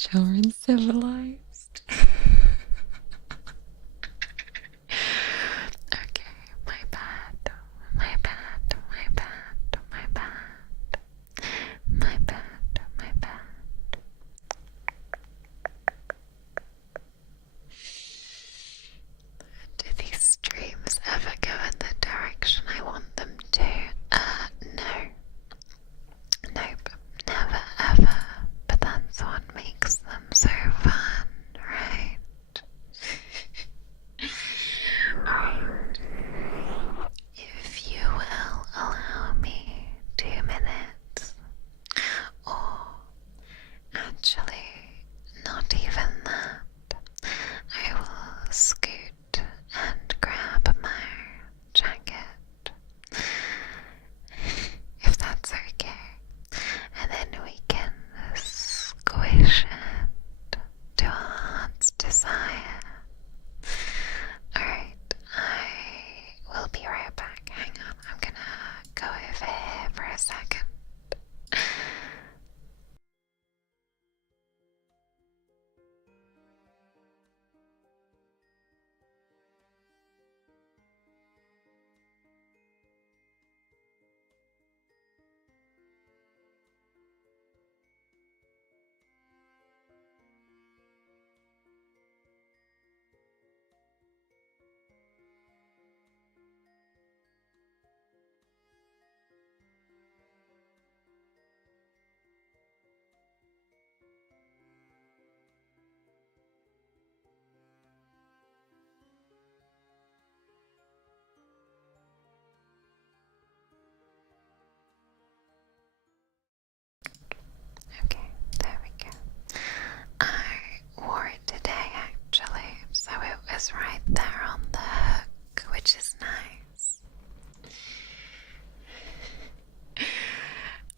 mature and civilized. Okay, my bad, my bad, my bad, my bad, my bad, my bad. Do these streams ever go in the direction I want them to? No. Nope, never ever. But that's what makes them so fun, right? Right. If you will allow me 2 minutes, or actually not even that, I will scoot and grab my jacket, if that's okay, and then we can squish it to our heart's desire. Alright, I will be right back. Hang on, I'm gonna go over here for a second. Okay, there we go. I wore it today actually, so it was right there on the hook, which is nice.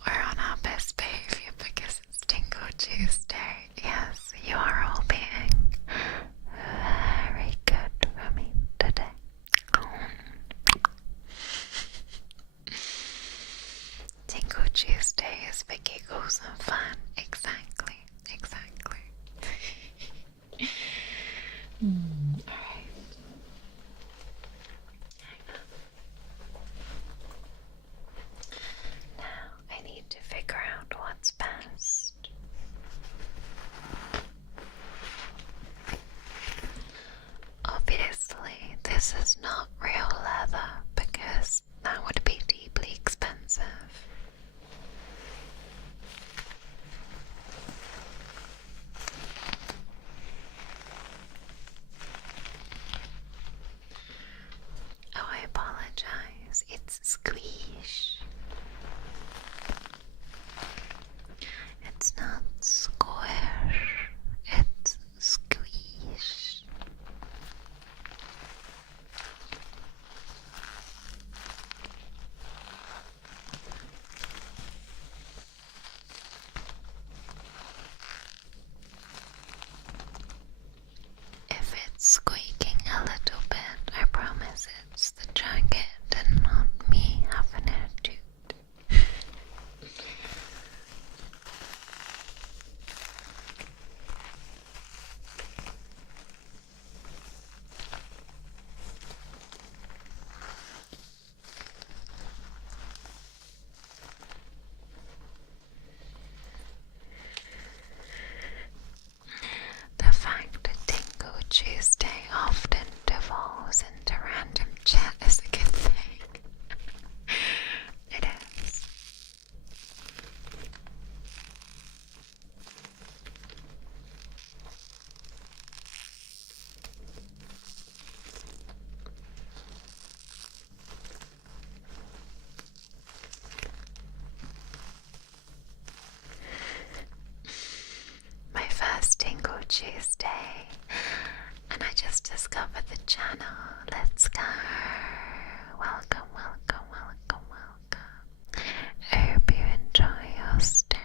We're on our best behavior because it's Tingle Tuesday. Yes, you are all being very good for me today. Tingle Tuesday is for giggles and fun. Exactly, exactly. Alright. Now I need to figure out what's best. Obviously, this is not real leather because that would be deeply expensive. Oh, I apologize. It's squish. It's not squish. It's squish. If it's squeaking a little bit, I promise it's the jacket and not me having a toot. The fact that Tingle Tuesday often devolves into random chat is a good thing. It is. My first Tingle Tuesday, and I just discovered the channel. Let's go. Welcome, welcome, welcome, welcome. I hope you enjoy your stay.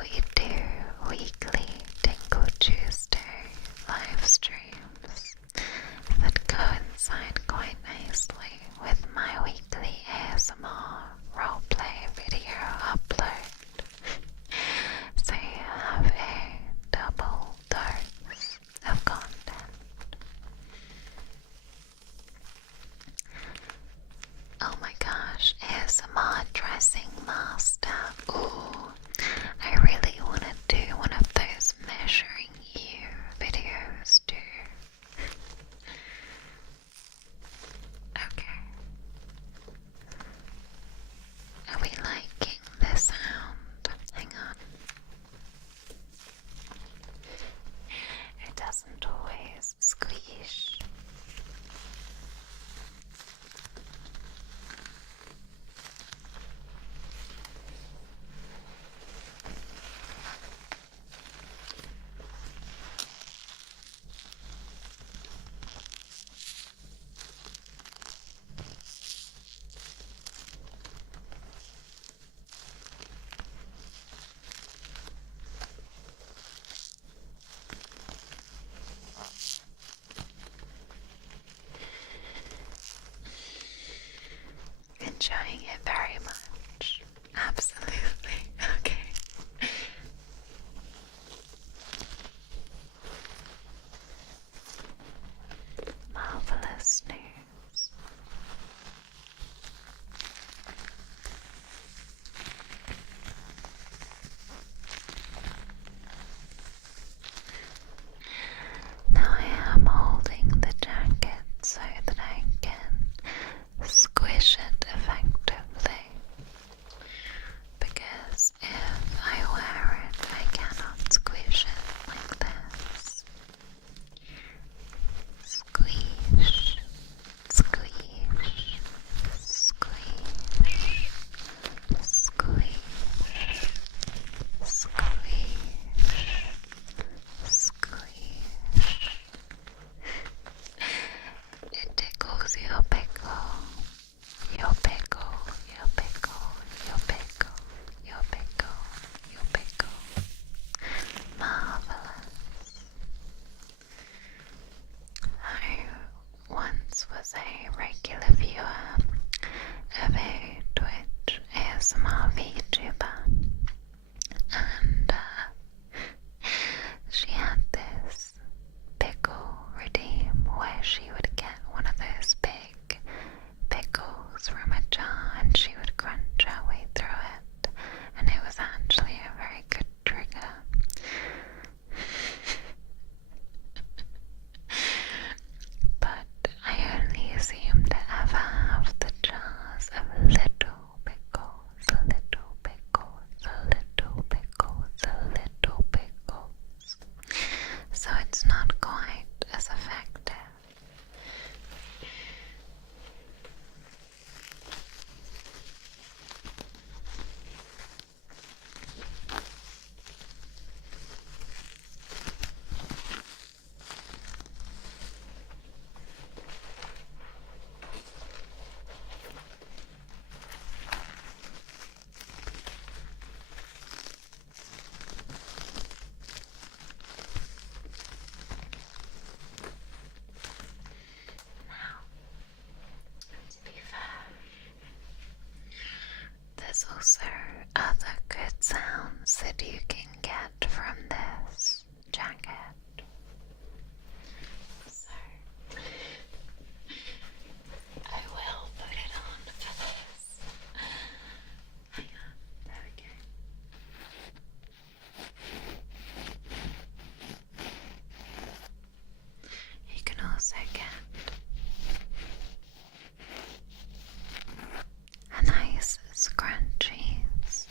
We do weekly Tingle Tuesday live streams that coincide quite nicely with my weekly ASMR roleplay video upload. So you dressing master. Ooh, I really want to do one of those measuring you videos too. Okay. Are we liking the sound? Hang on. It doesn't always squish. Enjoying it very much. Absolutely. Okay. Marvelous news. Now I am holding the jacket so that I can squish it effectively, because if I wear it, I cannot squish it like this. Squish, squish, squish, squish, squish, squish. It tickles your pickle, your pickle, your pickle, your pickle, your pickle, your pickle. Marvelous. I once was a regular viewer of a Twitch ASMR VTuber, and she had this pickle redeem where she would get one of those big pickles from a jar and she would crunch her way through it, and it was actually a very good trigger. But I only seem to ever have the jars of little pickles, little pickles, little pickles, little pickles. So it's not quite as effective. To be fair, there's also other good sounds that you can get from this jacket. So I will put it on for this. Hang on, there we go. You can also get a nice scrunchies.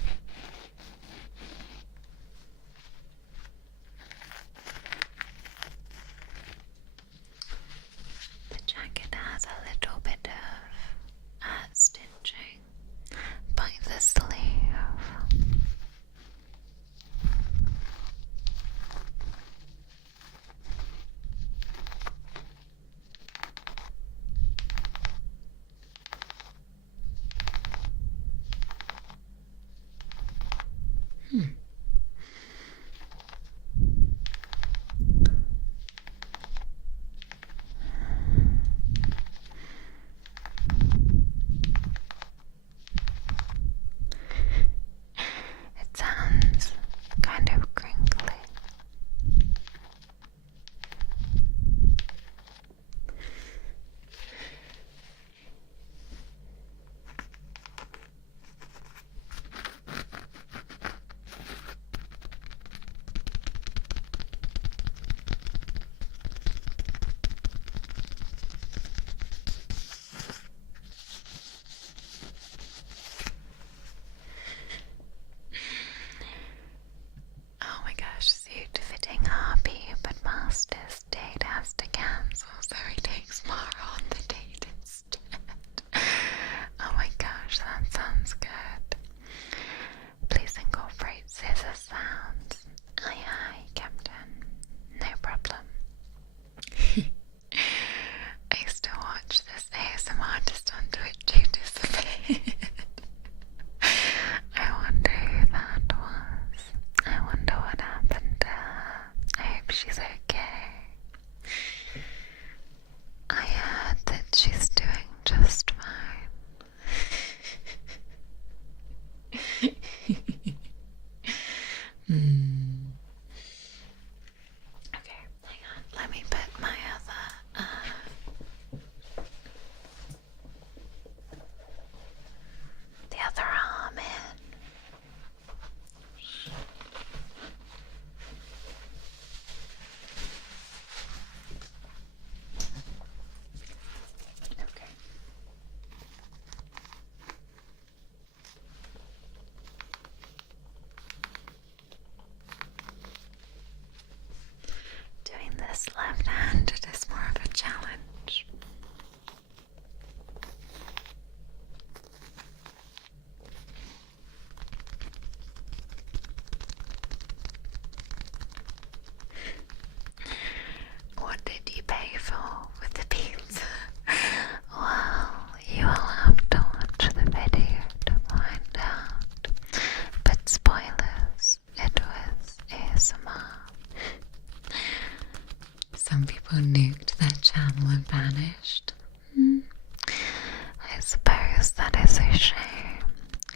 yes, that is a shame.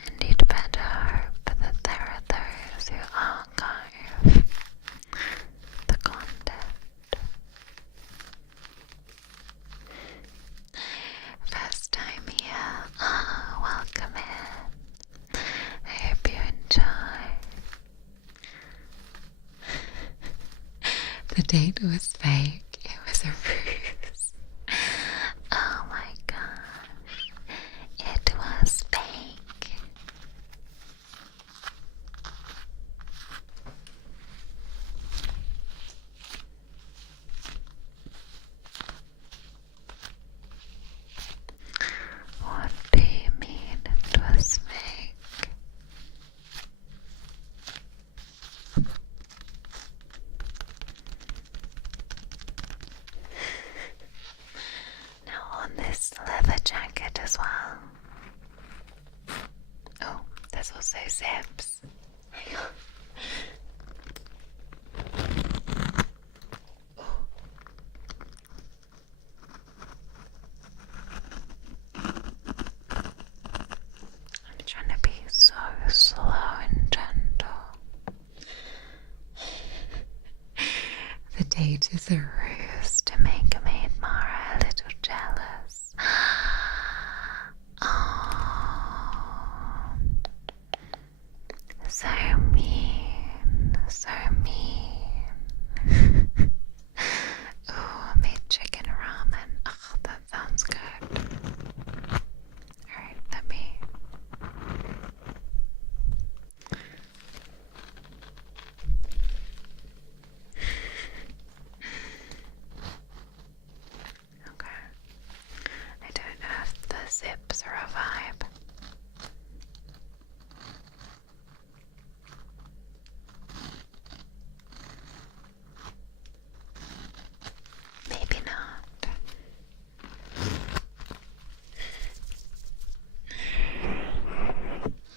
And you'd better hope that there are those who archive the content. First time here, welcome in. I hope you enjoy. The date was fake, it was a ruse. Oh my gosh, it was fake. What do you mean it was fake? Now on this leather jacket as well. Oh, there's also zips. Hang on. I'm trying to be so slow and gentle. The date is a ruse to make maid Mara a little jealous. Oh, so mean, so mean. Oh, I made chicken ramen. Oh, that sounds good. Alright, let me. Okay. I don't know if the zips are a vibe. Maybe not.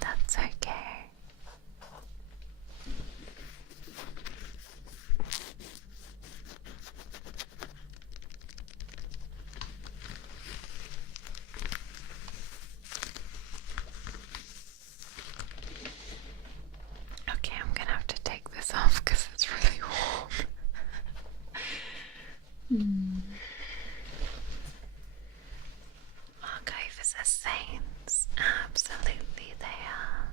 That's okay. Okay, I'm gonna have to take this off because it's really warm. Archive are saints. Absolutely they are.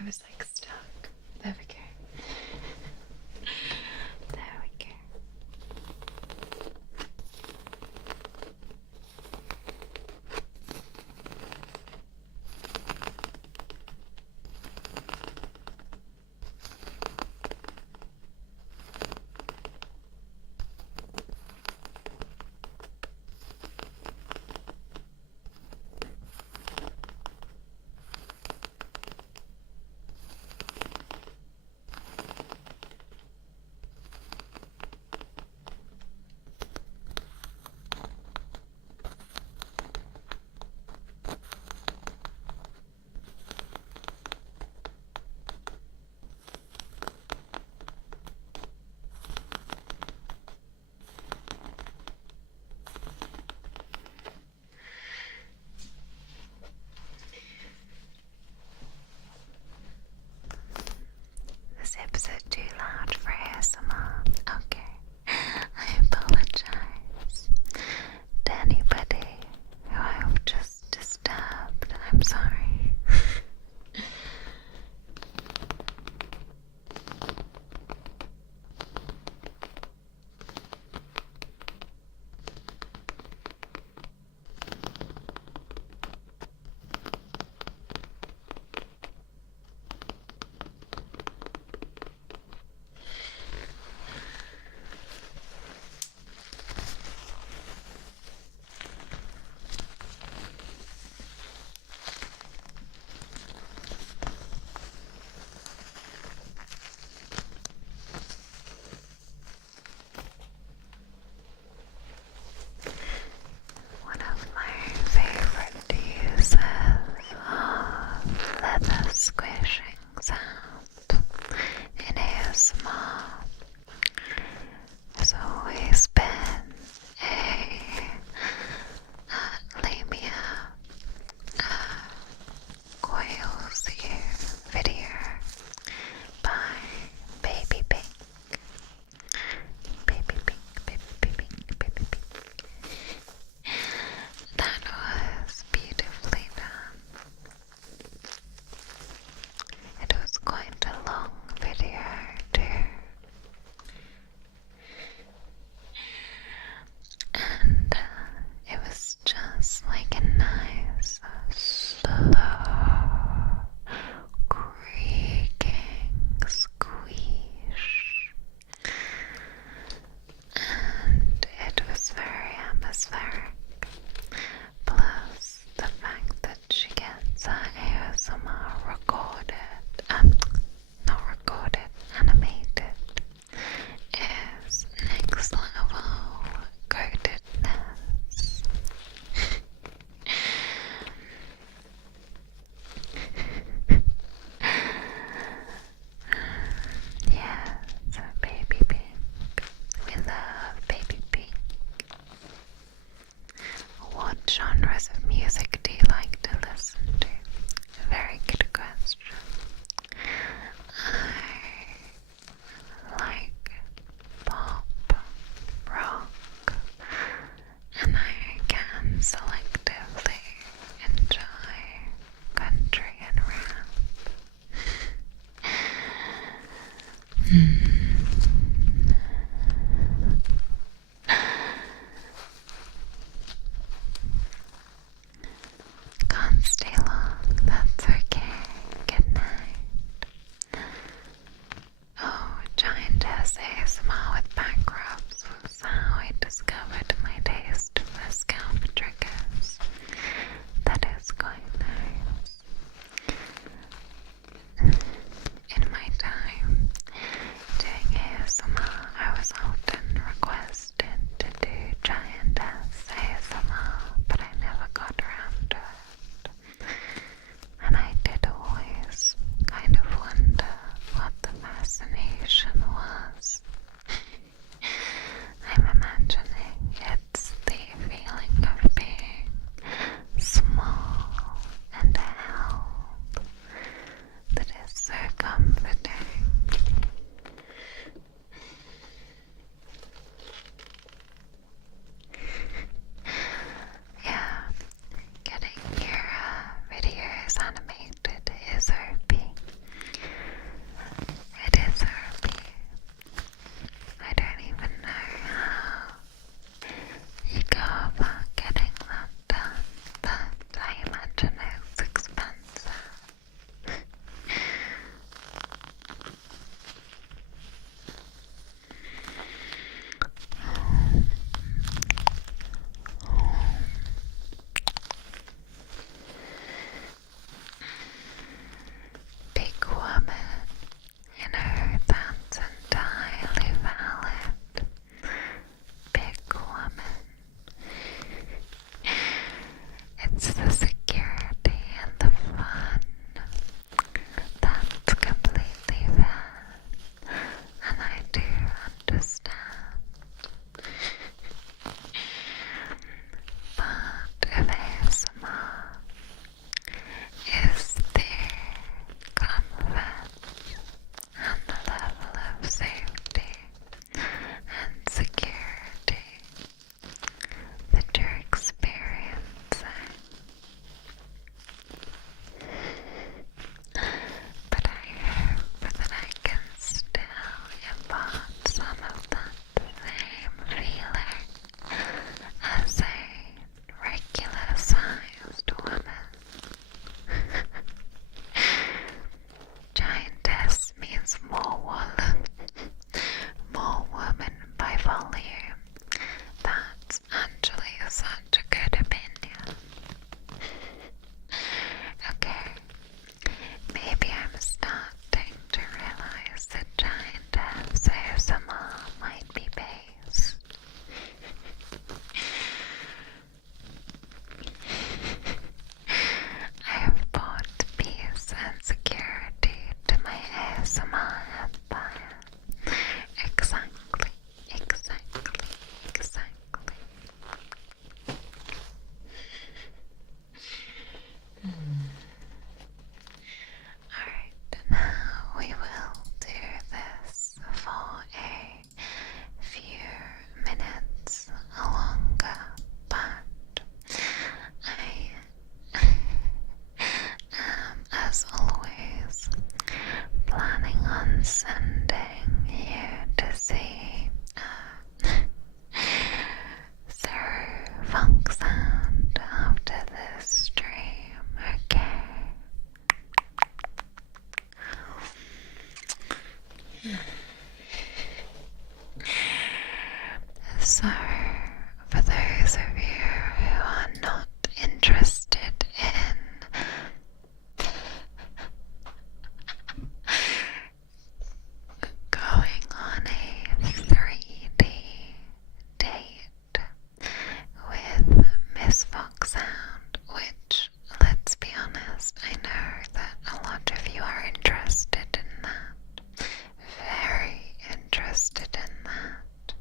I was like stuck. There we go. There we go. The zips are too loud for ASMR. Okay, I apologize to anybody who I have just disturbed. I'm sorry. Can't stay long, that's okay. Good night. Oh, giantess ASMR with back rubs was how I discovered my taste for scalp triggers. That is quite nice. In my time doing ASMR, I was often requested to do giantess ASMR, but I never got around to it. And I did always kind of wonder what the fascination was. I'm imagining it's the feeling of being small and held that is so comforting. Yeah, getting your videos animated is OP. It is OP. I don't even know how you go about getting that done, but I imagine it's expensive. Big woman, that's entirely valid. Big woman. It's the security and the fun that's completely fair, and I do understand. But if ASMR is the comfort and the level of safety and security that you're experiencing. But I hope that I can still impart some of that same feeling as a regular-sized woman. Giantess means more woman. More woman by volume. That's actually such a good opinion. Okay, maybe I'm starting to realize that giantess ASMR might be based. I have brought peace and security to my ASMR empire. Exactly. Alright, now we will do this for a few minutes longer, but I am, as always, planning on sending you to see through funk sound after this stream, okay? So, for those of you who are not interested in going on a 3D date with Miss Fox Sound, which, let's be honest, I know that a lot of you are interested in that. Very interested in that.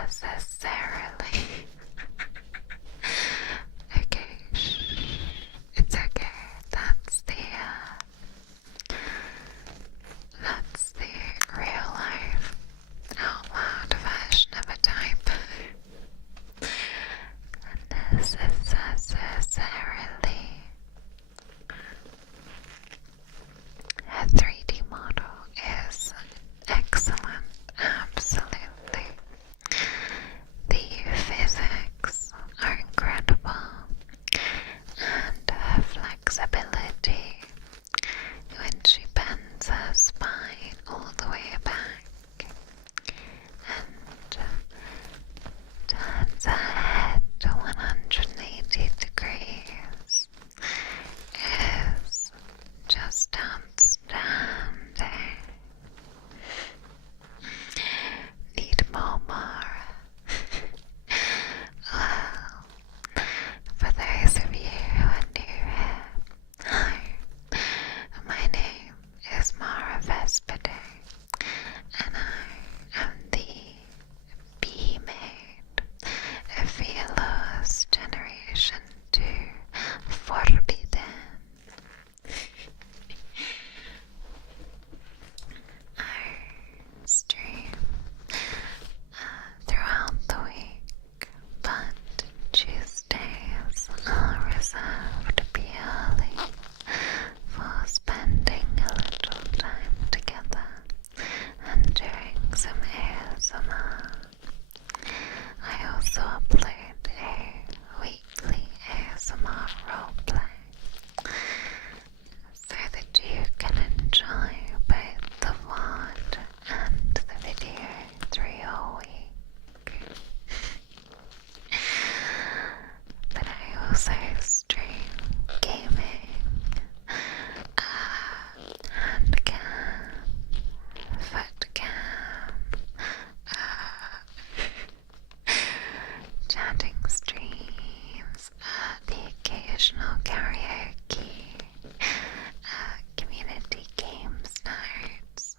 unnecessarily. Okay, shh. It's okay. That's the real life out loud version of a type. Unnecessarily. A 3D model is excellent, absolutely. The physics are incredible, and her flexibility when she bends her spine all the way back and turns her head to 180 degrees is just outstanding. Need more Mara? Well, for those of you who are new here, hi, my name is MaraVespidae, and I am the bee maid of VAllure's Generation 2 Vespidae. I stream throughout the week, but Tuesdays are reserved purely for spending a little time together and doing some ASMR. I also upload a weekly ASMR roleplay so that you can enjoy both the VOD and the video through your week. But I also stream gaming, hand cam, foot cam, chatting streams, the occasional karaoke, community games nights.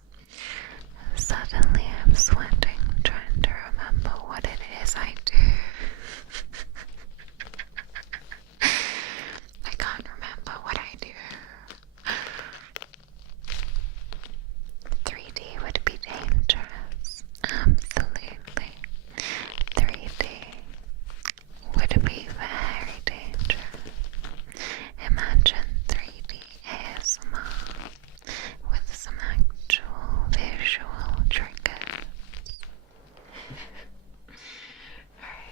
Suddenly I'm sweating trying to remember what it is I do. I can't remember what I do. 3D would be dangerous. Absolutely. 3D would be very dangerous. Imagine 3D ASMR with some actual visual triggers. Alright.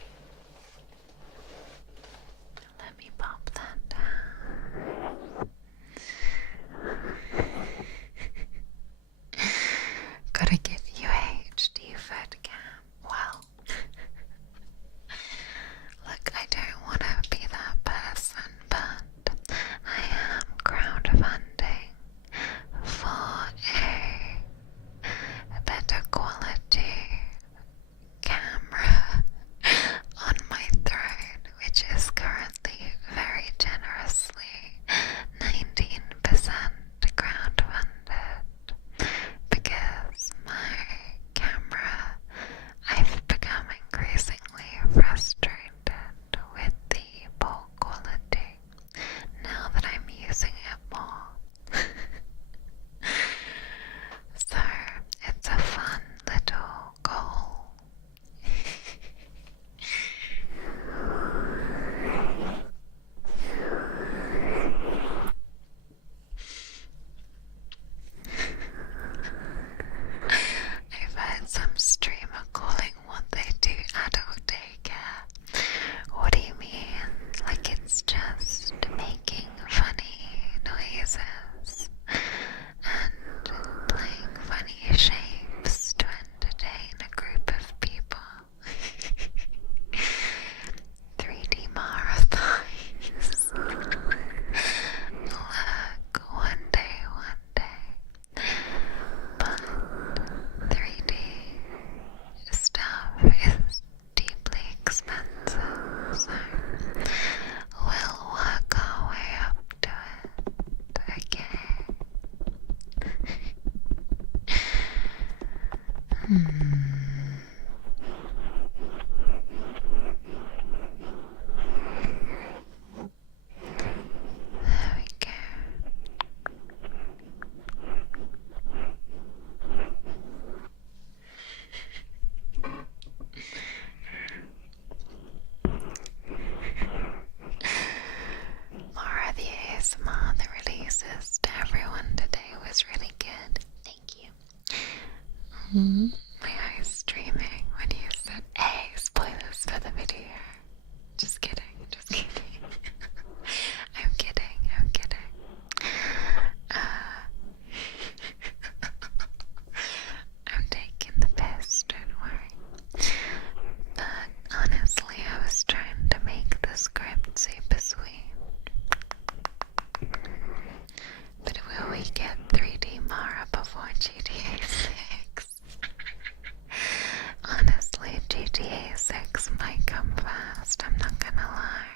fast, I'm not gonna lie.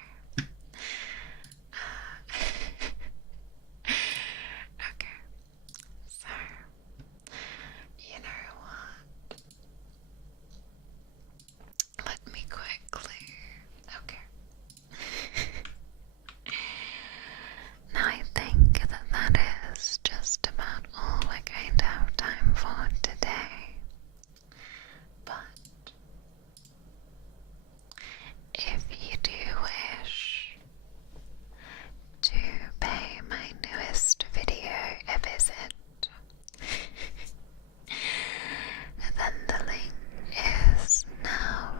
Okay, so, you know what? Let me quickly. Okay. Now I think that is just about all we're going to have time for today. But if you do wish to pay my newest video a visit, then the link is now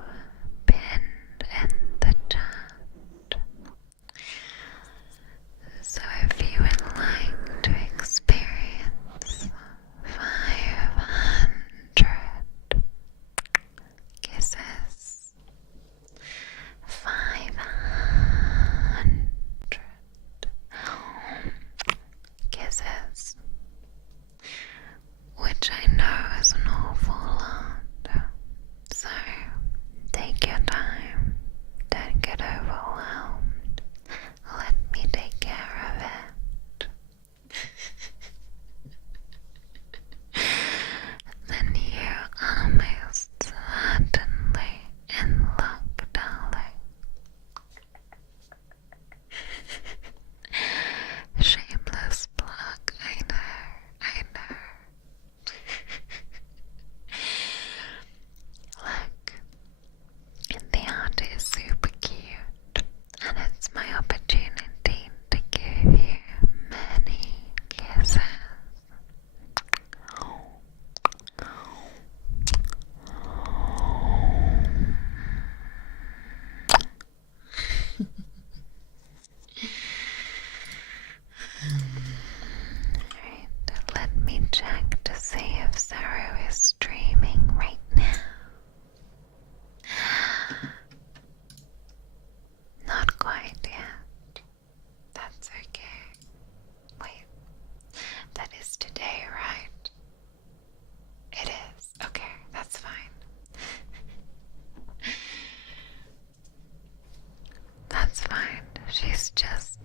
pinned in the chat. So if you would like to experience 500 kisses, 500 kisses, which I know is an awful lot, so take your time, don't get overwhelmed, let me take care of it. Then you are most certainly in luck, darling. Shameless plug, I know. Look, the art is super cute, and it's my opportunity to give you many kisses. Right, let me check to see if Zero is streaming right now. Not quite yet. That's okay. Wait, that is today, right? It is. Okay, that's fine. That's fine. She's just